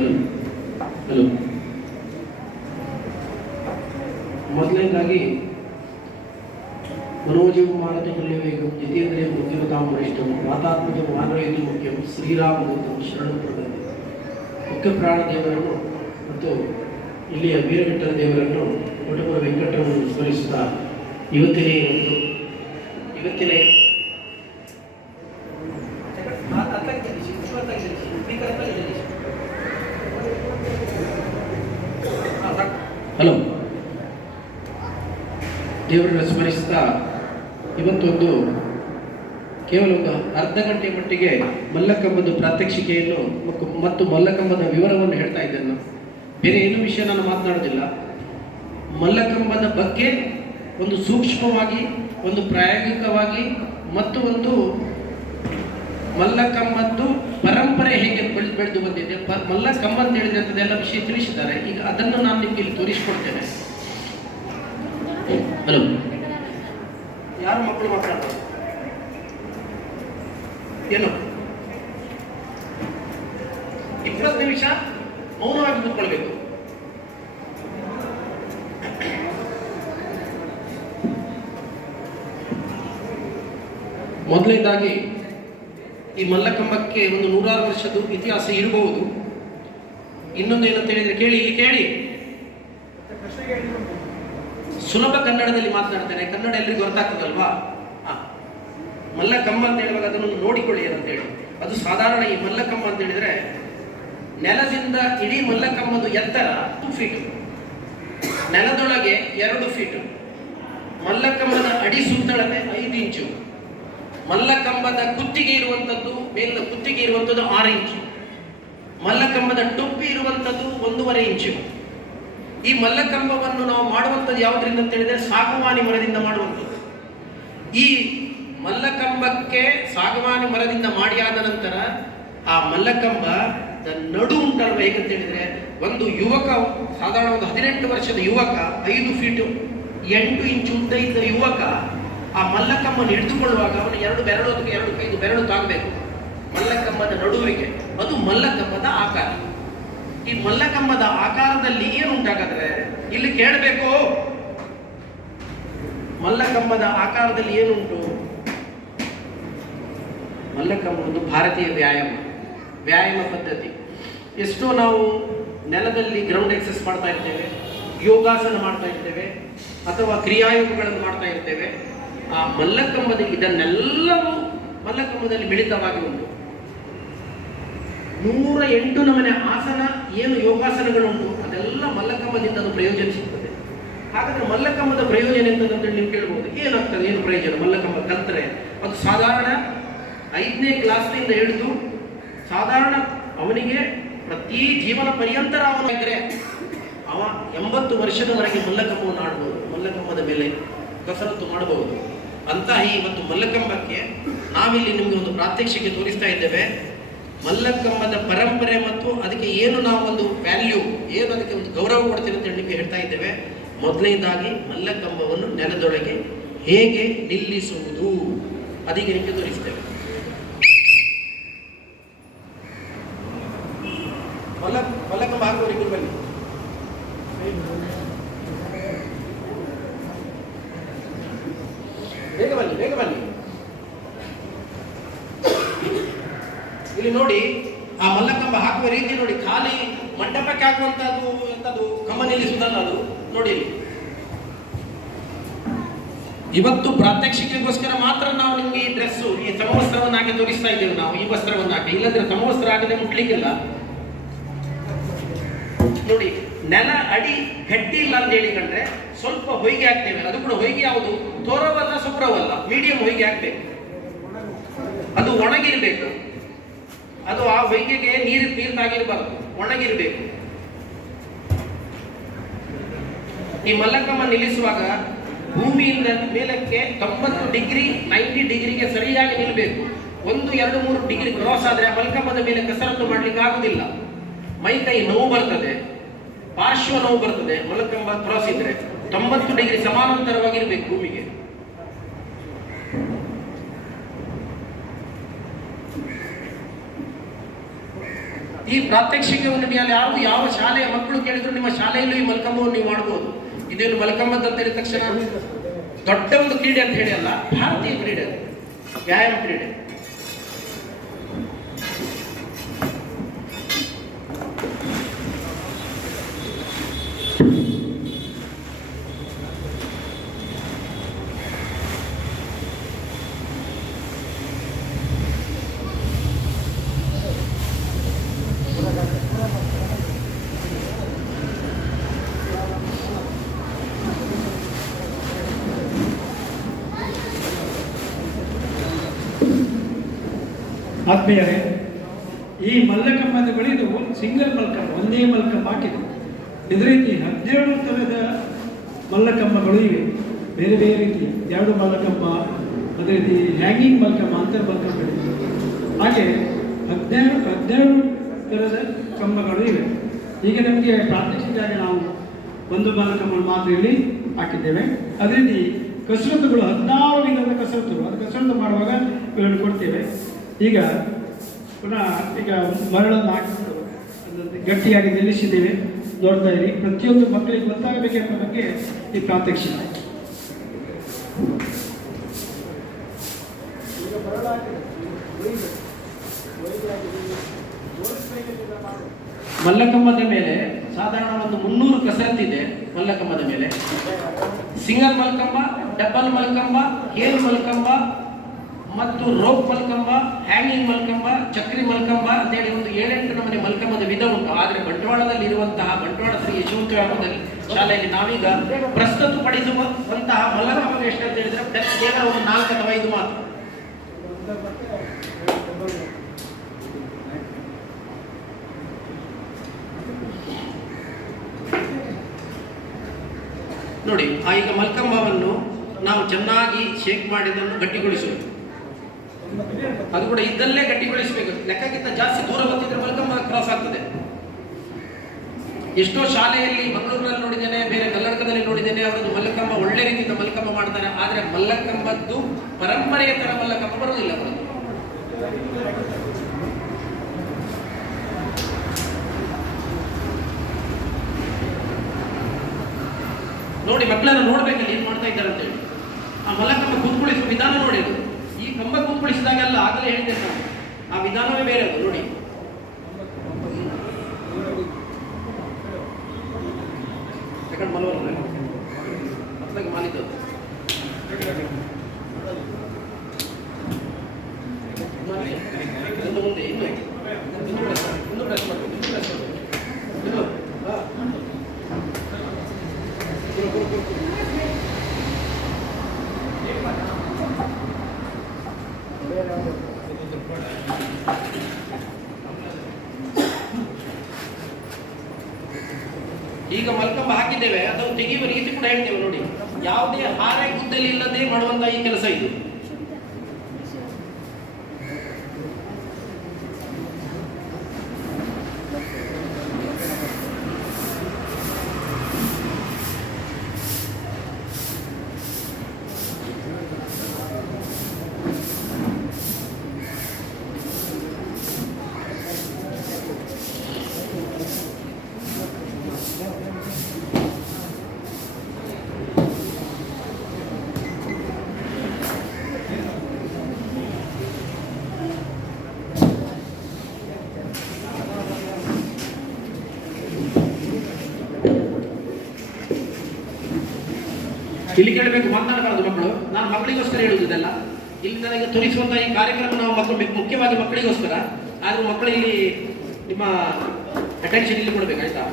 Hello hello ಮೊದಲನೇದಾಗಿ ಮನೋಜೀವ ಮಾರತಿ ತುಲ್ಯವೇಗಂ ಜಿತೇಂದ್ರಿಯ ಬುದ್ಧಿಮತಾಂ ವರಿಷ್ಠಂ ಮಾತಾತ್ಮಜ ಮಾನವೇತಿ ಮುಖ್ಯಂ ಶ್ರೀರಾಮದೂತಂ ಶರಣಂ ಪ್ರಪಂಚ. ಮುಖ್ಯ ಪ್ರಾಣ ದೇವರನ್ನು ಮತ್ತು ಇಲ್ಲಿಯ ವೀರವಿಠಲ ದೇವರನ್ನು ಕೊಟಪುರ ವೆಂಕಟರನ್ನು ಸ್ಮರಿಸುತ್ತಾ ಇವತ್ತಿನ ಹಲೋ ದೇವರನ್ನು ಸ್ಮರಿಸುತ್ತಾ ಇವತ್ತೊಂದು ಕೇವಲ ಒಂದು ಅರ್ಧ ಗಂಟೆ ಮಟ್ಟಿಗೆ ಮಲ್ಲಕಂಬದ ಪ್ರಾತ್ಯಕ್ಷಿಕೆಯನ್ನು ಮತ್ತು ಮಲ್ಲಕಂಬದ ವಿವರವನ್ನು ಹೇಳ್ತಾ ಇದ್ದೇನೆ. ನಾನು ಬೇರೆ ಏನೂ ವಿಷಯ ನಾನು ಮಾತನಾಡೋದಿಲ್ಲ. ಮಲ್ಲಕಂಬದ ಬಗ್ಗೆ ಒಂದು ಸೂಕ್ಷ್ಮವಾಗಿ, ಒಂದು ಪ್ರಾಯೋಗಿಕವಾಗಿ ಮತ್ತು ಒಂದು ಮಲ್ಲಕಂಬದ್ದು ಪರಂಪರೆ ಹೇಗೆ ಬೆಳೆದು ಬಂದಿದೆ, ಮಲ್ಲಕಂಬ ಅಂತ ಹೇಳಿದಂಥದ್ದೆಲ್ಲ ವಿಷಯ ತಿಳಿಸಿದ್ದಾರೆ. ಈಗ ಅದನ್ನು ನಾನು ನಿಮಗೆ ಇಲ್ಲಿ ತೋರಿಸಿಕೊಡ್ತೇನೆ. ಹಲೋ, ಯಾರು ಮಕ್ಕಳು ಮಾತಾಡ್ತಾರೆ? ಏನು 20 ನಿಮಿಷ ಮೌನವಾಗಿ ಕೂತ್ಕೊಳ್ಬೇಕು. ಮೊದಲನೇದಾಗಿ ಈ ಮಲ್ಲಕಂಬಕ್ಕೆ ಒಂದು 100 ವರ್ಷದ ಇತಿಹಾಸ ಇರಬಹುದು. ಇನ್ನೊಂದು ಏನಂತ ಹೇಳಿದ್ರೆ, ಇಲ್ಲಿ ಕೇಳಿ, ಸುಲಭ ಕನ್ನಡದಲ್ಲಿ ಮಾತನಾಡ್ತೇನೆ. ಕನ್ನಡ ಎಲ್ರಿಗೂ ಗೊತ್ತಾಗ್ತದಲ್ವಾ? ಮಲ್ಲಕಂಬ ಅಂತ ಹೇಳುವಾಗ ಅದನ್ನು ನೋಡಿಕೊಳ್ಳಿ ಅಂತ ಹೇಳಿ. ಅದು ಸಾಧಾರಣ ಈ ಮಲ್ಲಕಂಬ ಅಂತ ಹೇಳಿದ್ರೆ ನೆಲದಿಂದ ಇಡೀ ಮಲ್ಲಕಂಬದ ಎತ್ತರ 2 ಫೀಟ್, ನೆಲದೊಳಗೆ 2 ಫೀಟ್, ಮಲ್ಲಕಂಬದ ಅಡಿ ಸುತ್ತಳತೆ 5 ಇಂಚು, ಮಲ್ಲಕಂಬದ ಕುತ್ತಿಗೆ ಇರುವಂಥದ್ದು, ಮೇಲಿನ ಕುತ್ತಿಗೆ ಇರುವಂಥದ್ದು 6 ಇಂಚು, ಮಲ್ಲಕಂಬದ ಟೊಪ್ಪಿ ಇರುವಂಥದ್ದು 1.5 ಇಂಚು. ಈ ಮಲ್ಲಕಂಬವನ್ನು ನಾವು ಮಾಡುವಂಥದ್ದು ಯಾವುದರಿಂದ ಅಂತ ಹೇಳಿದ್ರೆ ಸಾಗವಾನಿ ಮರದಿಂದ ಮಾಡುವಂಥದ್ದು. ಈ ಮಲ್ಲಕಂಬಕ್ಕೆ ಸಾಗವಾನಿ ಮರದಿಂದ ಮಾಡಿಯಾದ ನಂತರ ಆ ಮಲ್ಲಕಂಬ ನಡು ಉಂಟಲ್ವ, ಹೇಗಂತ ಹೇಳಿದ್ರೆ ಒಂದು ಯುವಕ, ಸಾಧಾರಣ ಒಂದು 18 ವರ್ಷದ ಯುವಕ, 5 ಫೀಟ್ 8 ಇಂಚು ಉದ್ದ ಇದ್ದ ಯುವಕ ಆ ಮಲ್ಲಕಂಬನ್ನು ಹಿಡಿದುಕೊಳ್ಳುವಾಗ ಅವನು 2 ಬೆರಳು ಅಥವಾ 2 ಕೈದು ಬೆರಳು ತಾಗಬೇಕು ಮಲ್ಲಕಂಬದ ನಡುವಿಗೆ. ಅದು ಮಲ್ಲಕಂಬದ ಆಕಾರ. ಈ ಮಲ್ಲಕಂಬದ ಆಕಾರದಲ್ಲಿ ಏನು ಉಂಟಾಗಾದ್ರೆ ಇಲ್ಲಿ ಕೇಳಬೇಕು, ಮಲ್ಲಕಂಬದ ಆಕಾರದಲ್ಲಿ ಏನುಂಟು? ಮಲ್ಲಕಂಬ ಒಂದು ಭಾರತೀಯ ವ್ಯಾಯಾಮ ಪದ್ಧತಿ. ಎಷ್ಟೋ ನಾವು ನೆಲದಲ್ಲಿ ಗ್ರೌಂಡ್ ಎಕ್ಸರ್ಸೈಸ್ ಮಾಡ್ತಾ ಇರ್ತೇವೆ, ಯೋಗಾಸನ ಮಾಡ್ತಾ ಇರ್ತೇವೆ, ಅಥವಾ ಕ್ರಿಯಾಯೋಗಗಳನ್ನು ಮಾಡ್ತಾ ಇರ್ತೇವೆ. ಆ ಮಲ್ಲಕಂಬದಲ್ಲಿ ಇದನ್ನೆಲ್ಲವೂ ಮಲ್ಲಕಂಬದಲ್ಲಿ ಮಿಳಿತವಾಗಿ ಉಂಟು. 108 ನಮೂನೆ ಆಸನ, ಏನು ಯೋಗಾಸನಗಳುಂಟು, ಅದೆಲ್ಲ ಮಲ್ಲಕಂಬದಿಂದ ಅದು ಪ್ರಯೋಜನ ಸಿಗ್ತದೆ. ಹಾಗಾದ್ರೆ ಮಲ್ಲಕಂಬದ ಪ್ರಯೋಜನ ಎಂತಂದ್ರೆ ನೀವು ಕೇಳ್ಬೋದು, ಏನಾಗ್ತದೆ, ಏನು ಪ್ರಯೋಜನ ಮಲ್ಲಕಂಬ ಕಲ್ತರೆ? ಅದು ಸಾಧಾರಣ 5ನೇ ಕ್ಲಾಸ್ನಿಂದ ಹಿಡಿದು ಸಾಧಾರಣ ಅವನಿಗೆ ಪ್ರತಿ ಜೀವನ ಪರ್ಯಂತರ ಅವನಿದ್ರೆ ಅವ 80 ವರ್ಷದವರೆಗೆ ಮಲ್ಲಕಂಬವನ್ನು ಆಡ್ಬೋದು, ಮಲ್ಲಕಂಬದ ಮೇಲೆ ಕಸರತ್ತು ಮಾಡಬಹುದು. ಅಂತಹ ಇವತ್ತು ಮಲ್ಲಕಂಬಕ್ಕೆ ನಾವಿಲ್ಲಿ ನಿಮಗೆ ಒಂದು ಪ್ರಾತ್ಯಕ್ಷಿಕೆ ತೋರಿಸ್ತಾ ಇದ್ದೇವೆ. ಮಲ್ಲಕಂಬದ ಪರಂಪರೆ ಮತ್ತು ಅದಕ್ಕೆ ಏನು ನಾವು ಒಂದು ವ್ಯಾಲ್ಯೂ, ಏನು ಅದಕ್ಕೆ ಒಂದು ಗೌರವ ಕೊಡ್ತೀವಿ ಅಂತ ನಿಮಗೆ ಹೇಳ್ತಾ ಇದ್ದೇವೆ. ಮೊದಲನೇದಾಗಿ ಮಲ್ಲಕಂಬವನ್ನು ನೆಲದೊಳಗೆ ಹೇಗೆ ನಿಲ್ಲಿಸುವುದು ಅದೀಗ ನಿಮಗೆ ತೋರಿಸ್ತೇವೆ. ಮಲ್ಲಕಂಬ ಹಾಕುವವರಿಗೆ ಬನ್ನಿ. ಬೇಗ ಬನ್ನಿ. ಇಲ್ಲಿ ನೋಡಿ, ಆ ಮಲ್ಲಕಂಬ ಹಾಕುವ ರೀತಿ ನೋಡಿ. ಖಾಲಿ ಮಂಟಪಕ್ಕೆ ಹಾಕುವಂತದ್ದು ಎಂತದ್ದು ಕಂಬ ನಿಲ್ಲಿಸುವುದಲ್ಲ ಅದು. ನೋಡಿ ಇಲ್ಲಿ ಇವತ್ತು ಪ್ರಾತ್ಯಕ್ಷಿಕೆಗೋಸ್ಕರ ಮಾತ್ರ ನಾವು ನಿಮ್ಗೆ ಈ ಡ್ರೆಸ್ಸು, ಈ ಸಮವಸ್ತ್ರವನ್ನು ಹಾಕಿ ತೋರಿಸ್ತಾ ಇದ್ದೇವೆ. ನಾವು ಈ ವಸ್ತ್ರವನ್ನು ಹಾಕಿ, ಇಲ್ಲಂದ್ರೆ ಸಮವಸ್ತ್ರ ಆಗದೆ ಮುಟ್ಲಿಕ್ಕಿಲ್ಲ. ನೋಡಿ, ನೆಲ ಅಡಿ ಗಟ್ಟಿ ಇಲ್ಲ ಅಂತ ಹೇಳಿಕೊಂಡ್ರೆ ಸ್ವಲ್ಪ ಹೊಯ್ಗೆ ಹಾಕ್ತೇವೆ. ಅದು ಕೂಡ ಹೊಯ್ಗೆ ಯಾವುದು, ತೋರವಲ್ಲ ಸುಪ್ರವಲ್ಲ, ಮೀಡಿಯಂ ಹೊಯ್ಗೆ ಹಾಕ್ಬೇಕು. ಅದು ಒಣಗಿರ್ಬೇಕು. ಅದು ಆ ಹೊಯ್ಗೆಗೆ ನೀರು ತಾಗಿರ್ಬಾರ್ದು, ಒಣಗಿರ್ಬೇಕು. ಈ ಮಲ್ಲಕಂಬ ನಿಲ್ಲಿಸುವಾಗ ಭೂಮಿಯಿಂದ ಮೇಲಕ್ಕೆ 90 ಡಿಗ್ರಿ 90 ಡಿಗ್ರಿಗೆ ಸರಿಯಾಗಿ ನಿಲ್ಲಬೇಕು. 1, 2, 3 ಡಿಗ್ರಿ ಕ್ರಾಸ್ ಆದ್ರೆ ಮಲ್ಲಕಂಬದ ಮೇಲೆ ಕಸರತ್ತು ಮಾಡ್ಲಿಕ್ಕೆ ಆಗುದಿಲ್ಲ. ಮೈ ಕೈ ನೋವು ಬರ್ತದೆ, ಪಾರ್ಶ್ವ ನೋವು ಬರ್ತದೆ. ಮಲ್ಲಕಂಬ ಕ್ರಾಸ್ ಇದ್ರೆ 90 ಡಿಗ್ರಿ ಸಮಾನಾಂತರವಾಗಿರ್ಬೇಕು ಭೂಮಿಗೆ. ಈ ಪ್ರಾತ್ಯಕ್ಷಿಕೆಯನ್ನು ನೀವು ಯಾವ ಶಾಲೆಯ ಮಕ್ಕಳು ಕೇಳಿದ್ರು ನಿಮ್ಮ ಶಾಲೆಯಲ್ಲೂ ಈ ಮಲ್ಕಂಬವನ್ನು ನೀವು ಮಾಡ್ಬೋದು. ಇದೇನು ಮಲ್ಕಂಬದ್ದು ಅಂತ ಹೇಳಿದ ತಕ್ಷಣ ದೊಡ್ಡ ಒಂದು ಕ್ರೀಡೆ ಅಂತ ಹೇಳಿ ಅಲ್ಲ, ಭಾರತೀಯ ಕ್ರೀಡೆ, ವ್ಯಾಯಾಮ ಕ್ರೀಡೆ. ಆತ್ಮೀಯರೇ, ಈ ಮಲ್ಲಕಂಬದ ಬಳಿದು ಸಿಂಗಲ್ ಮಲ್ಕಂಬ, ಒಂದೇ ಮಲ್ಕಂಬ ಹಾಕಿದೆ. ಇದೇ ರೀತಿ 17 ಥರದ ಮಲ್ಲಕಂಬಗಳು ಇವೆ, ಬೇರೆ ಬೇರೆ ರೀತಿ 2 ಮಲ್ಲಕಂಬ, ಅದೇ ರೀತಿ ಹ್ಯಾಂಗಿಂಗ್ ಮಲ್ಕಂಬ, ಅಂತರ್ ಮಲ್ಕಂಬಗಳಿವೆ. ಹಾಗೆ 17 ಥರದ ಕಂಬಗಳು ಇವೆ. ಈಗ ನಮಗೆ ಪ್ರಾತ್ಯಕ್ಷಿಕೆಯಾಗಿ ನಾವು ಒಂದು ಮಲ್ಲಕಂಬ ಮಾತ್ರ ಇಲ್ಲಿ ಹಾಕಿದ್ದೇವೆ. ಅದೇ ರೀತಿ ಕಸರತ್ತುಗಳು 16 ವಿಧದ ಕಸರತ್ತುಗಳು, ಅದು ಕಸರತ್ತು ಮಾಡುವಾಗ ಇವುಗಳನ್ನು ಕೊಡ್ತೇವೆ. ಈಗ ಪುನಃ ಮರಳನ್ನು ಹಾಕಿಕೊಂಡು ಅದನ್ನು ಗಟ್ಟಿಯಾಗಿ ನಿಲ್ಲಿಸಿದ್ದೇವೆ. ನೋಡ್ತಾ ಇರಿ, ಪ್ರತಿಯೊಂದು ಮಕ್ಕಳಿಗೆ ಗೊತ್ತಾಗಬೇಕೆಂಬ ಬಗ್ಗೆ ಈ ಪ್ರಾತ್ಯಕ್ಷಿಕೆ. ಮಲ್ಲಕಂಬದ ಮೇಲೆ ಸಾಧಾರಣ ಒಂದು 300 ಕಸರತ್ತಿದೆ. ಮಲ್ಲಕಂಬದ ಮೇಲೆ ಸಿಂಗಲ್ ಮಲ್ಕಂಬ, ಡಬಲ್ ಮಲ್ಕಂಬ, ಏಳು ಮಲ್ಕಂಬ ಮತ್ತು ರೋಪ್ ಮಲ್ಕಂಬ, ಹ್ಯಾಂಗಿಂಗ್ ಮಲ್ಕಂಬ, ಚಕ್ರಿ ಮಲ್ಕಂಬ ಅಂತೇಳಿ ಒಂದು 7-8 ನಮೂನೆ ಮಲ್ಕಂಬದ ವಿಧ ಉಂಟು. ಆದರೆ ಬಂಟ್ವಾಳದಲ್ಲಿ ಇರುವಂತಹ ಬಂಟ್ವಾಳ ಶ್ರೀ ಯಶವಂತ ಶಾಲೆಯಲ್ಲಿ ನಾವೀಗ ಪ್ರಸ್ತುತ ಪಡಿಸುವಂತಹ ಮಲ್ಲಕಂಬ ಎಷ್ಟು ಅಂತ ಹೇಳಿದ್ರೆ ಕೇವಲ ಒಂದು 4 ಅಥವಾ 5 ಮಾತ್ರ. ನೋಡಿ, ಈಗ ಮಲ್ಕಂಬವನ್ನು ನಾವು ಚೆನ್ನಾಗಿ ಶೇಕ್ ಮಾಡಿದ್ದನ್ನು ಗಟ್ಟಿಗೊಳಿಸುವುದು. ಅದು ಕೂಡ ಇದ್ದಲ್ಲೇ ಗಟ್ಟಿಗೊಳಿಸಬೇಕು. ಲೆಕ್ಕಕ್ಕಿಂತ ಜಾಸ್ತಿ ದೂರ ಗೊತ್ತಿದ್ರೆ ಮಲ್ಕಂಬ ಕ್ರಾಸ್ ಆಗ್ತದೆ. ಎಷ್ಟೋ ಶಾಲೆಯಲ್ಲಿ ಮಂಗಳೂರಿನಲ್ಲಿ ನೋಡಿದ್ದೇನೆ, ಬೇರೆ ಕರ್ನಾಟಕದಲ್ಲಿ ನೋಡಿದ್ದೇನೆ, ಅವರದ್ದು ಮಲ್ಲಕಂಬ ಒಳ್ಳೆ ರೀತಿಯಿಂದ ಮಲ್ಲಕಂಬ ಮಾಡ್ತಾರೆ. ಆದರೆ ಮಲ್ಲಕಂಬದ್ದು ಪರಂಪರೆಯ ತರ ಮಲ್ಲಕಂಬ ಬರುವುದಿಲ್ಲ ಅವರದ್ದು. ನೋಡಿ, ಮಕ್ಕಳನ್ನು ನೋಡ್ಬೇಕಲ್ಲಿ ಏನ್ ಮಾಡ್ತಾ ಇದ್ದಾರೆ ಅಂತ ಹೇಳಿ. ಆ ಮಲ್ಲಕಂಬ ಕೂತ್ಕೊಳಿಸುವ ವಿಧಾನ ನೋಡಿ. ಅದು ಈ ಕಂಬ ಕೂತ್ಕೊಳಿಸಿದಾಗೆಲ್ಲ ಆಗಲೇ ಹೇಳಿದ್ದೇನೆ ನಾನು, ಆ ವಿಧಾನವೇ ಬೇರೆ ಅದು. ನೋಡಿ, ಸೆಕೆಂಡ್ ಮಲವಲ್ಲ ಮಕ್ಕಳಿಗೆ ಮಾಲಿದ್ದು ಮುಂದೆ ಇನ್ನೂ ಪ್ರೆಸ್ ಮಾಡಬೇಕು. ಈಗ ಮಲ್ಕಂಬ ಹಾಕಿದ್ದೇವೆ, ಅದನ್ನು ತೆಗೆಯುವ ರೀತಿ ಕೂಡ ಹೇಳ್ತೇವೆ. ನೋಡಿ, ಯಾವುದೇ ಹಾರೆ ಗುದ್ದಲಿ ಇಲ್ಲದೆ ಮಾಡುವಂತಹ ಈ ಕೆಲಸ ಇದು. ಇಲ್ಲಿ ಕೇಳಬೇಕು, ಮಾತನಾಡಬಾರದು ಮಕ್ಕಳು. ನಾನು ಮಕ್ಕಳಿಗೋಸ್ಕರ ಹೇಳುವುದಿಲ್ಲ. ಇಲ್ಲಿ ನನಗೆ ತೋರಿಸುವಂತಹ ಈ ಕಾರ್ಯಕ್ರಮ ನಾವು ಮಕ್ಕಳು ಮುಖ್ಯವಾಗಿ ಮಕ್ಕಳಿಗೋಸ್ಕರ. ಆದರೂ ಮಕ್ಕಳು ಇಲ್ಲಿ ನಿಮ್ಮ ಅಟೆನ್ಷನ್ ಇಲ್ಲಿ ಕೊಡಬೇಕು, ಆಯ್ತಾ?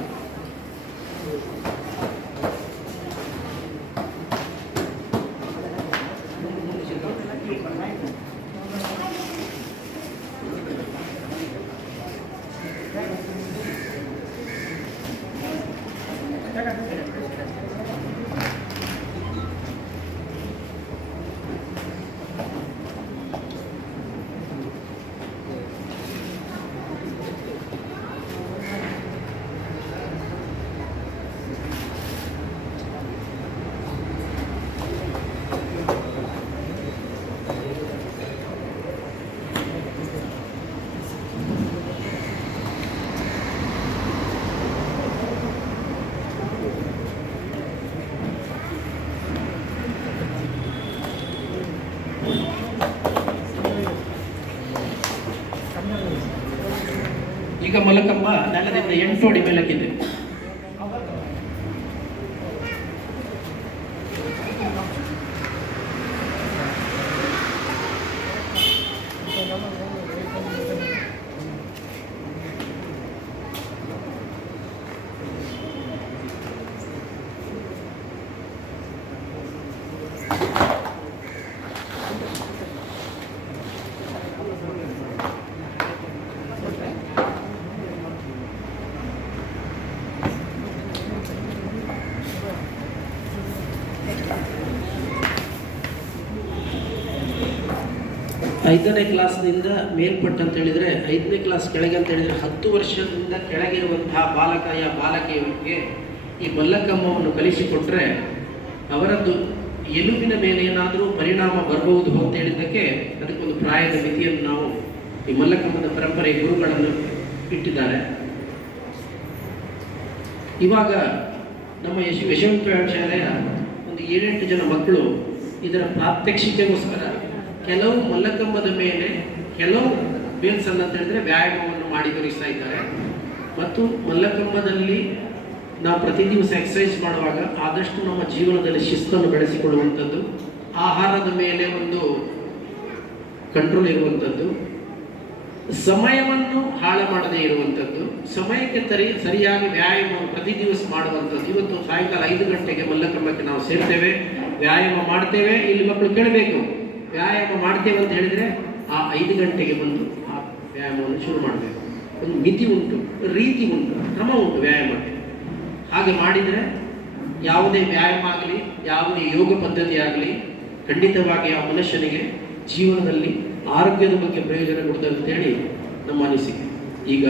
ಈಗ ಮಲ್ಲಕಂಬ ನೆಲದಿಂದ 8 ಅಡಿ ಮೇಲಕ್ಕಿದೆ. ಐದನೇ ಕ್ಲಾಸ್ನಿಂದ ಮೇಲ್ಪಟ್ಟು ಅಂತ ಹೇಳಿದರೆ 5ನೇ ಕ್ಲಾಸ್ ಕೆಳಗೆ ಅಂತ ಹೇಳಿದರೆ 10 ವರ್ಷದಿಂದ ಕೆಳಗಿರುವಂತಹ ಬಾಲಕ ಬಾಲಕಿಯರಿಗೆ ಈ ಮಲ್ಲಕಂಬವನ್ನು ಕಲಿಸಿಕೊಟ್ರೆ ಅವರದ್ದು ಎಲುಬಿನ ಮೇಲೆ ಏನಾದರೂ ಪರಿಣಾಮ ಬರಬಹುದು ಅಂತ ಹೇಳಿದ್ದಕ್ಕೆ ಅದಕ್ಕೊಂದು ಪ್ರಾಯದ ಮಿತಿಯನ್ನು ನಾವು ಈ ಮಲ್ಲಕಂಬದ ಪರಂಪರೆ ಗುರುಗಳನ್ನು ಇಟ್ಟಿದ್ದಾರೆ. ಇವಾಗ ನಮ್ಮ ಯಶವಂತರಾಚಾರ್ಯ ಒಂದು 7-8 ಜನ ಮಕ್ಕಳು ಇದರ ಪ್ರಾತ್ಯಕ್ಷಿಕೆಗೋಸ್ಕರ ಕೆಲವು ಮಲ್ಲಕಂಬದ ಮೇಲೆ ಕೆಲವು ಬೇಲ್ಸ್ ಅಂತ ಹೇಳಿದ್ರೆ ವ್ಯಾಯಾಮವನ್ನು ಮಾಡಿ ತೋರಿಸ್ತಾ ಇದ್ದಾರೆ. ಮತ್ತು ಮಲ್ಲಕಂಬದಲ್ಲಿ ನಾವು ಪ್ರತಿ ದಿವಸ ಎಕ್ಸಸೈಸ್ ಮಾಡುವಾಗ ಆದಷ್ಟು ನಮ್ಮ ಜೀವನದಲ್ಲಿ ಶಿಸ್ತನ್ನು ಬೆಳೆಸಿಕೊಳ್ಳುವಂಥದ್ದು, ಆಹಾರದ ಮೇಲೆ ಒಂದು ಕಂಟ್ರೋಲ್ ಇರುವಂಥದ್ದು, ಸಮಯವನ್ನು ಹಾಳು ಮಾಡದೇ ಇರುವಂಥದ್ದು, ಸಮಯಕ್ಕೆ ಸರಿಯಾಗಿ ವ್ಯಾಯಾಮವನ್ನು ಪ್ರತಿ ದಿವಸ ಮಾಡುವಂಥದ್ದು. ಇವತ್ತು ಸಾಯಂಕಾಲ 5 ಗಂಟೆಗೆ ಮಲ್ಲಕಂಬಕ್ಕೆ ನಾವು ಸೇರ್ತೇವೆ, ವ್ಯಾಯಾಮ ಮಾಡ್ತೇವೆ. ಇಲ್ಲಿ ಮಕ್ಕಳು ಕೇಳಬೇಕು, ವ್ಯಾಯಾಮ ಮಾಡ್ತೇವೆ ಅಂತ ಹೇಳಿದರೆ ಆ 5 ಗಂಟೆಗೆ ಬಂದು ಆ ವ್ಯಾಯಾಮವನ್ನು ಶುರು ಮಾಡಬೇಕು. ಒಂದು ಮಿತಿ ಉಂಟು, ರೀತಿ ಉಂಟು, ಕ್ರಮ ಉಂಟು ವ್ಯಾಯಾಮಕ್ಕೆ. ಹಾಗೆ ಮಾಡಿದರೆ ಯಾವುದೇ ವ್ಯಾಯಾಮ ಆಗಲಿ, ಯಾವುದೇ ಯೋಗ ಪದ್ಧತಿ ಆಗಲಿ ಖಂಡಿತವಾಗಿ ಆ ಮನುಷ್ಯನಿಗೆ ಜೀವನದಲ್ಲಿ ಆರೋಗ್ಯದ ಬಗ್ಗೆ ಪ್ರಯೋಜನ ಕೊಡ್ತದೆ ಅಂತೇಳಿ ನಮ್ಮ ಅನಿಸಿಕೆ. ಈಗ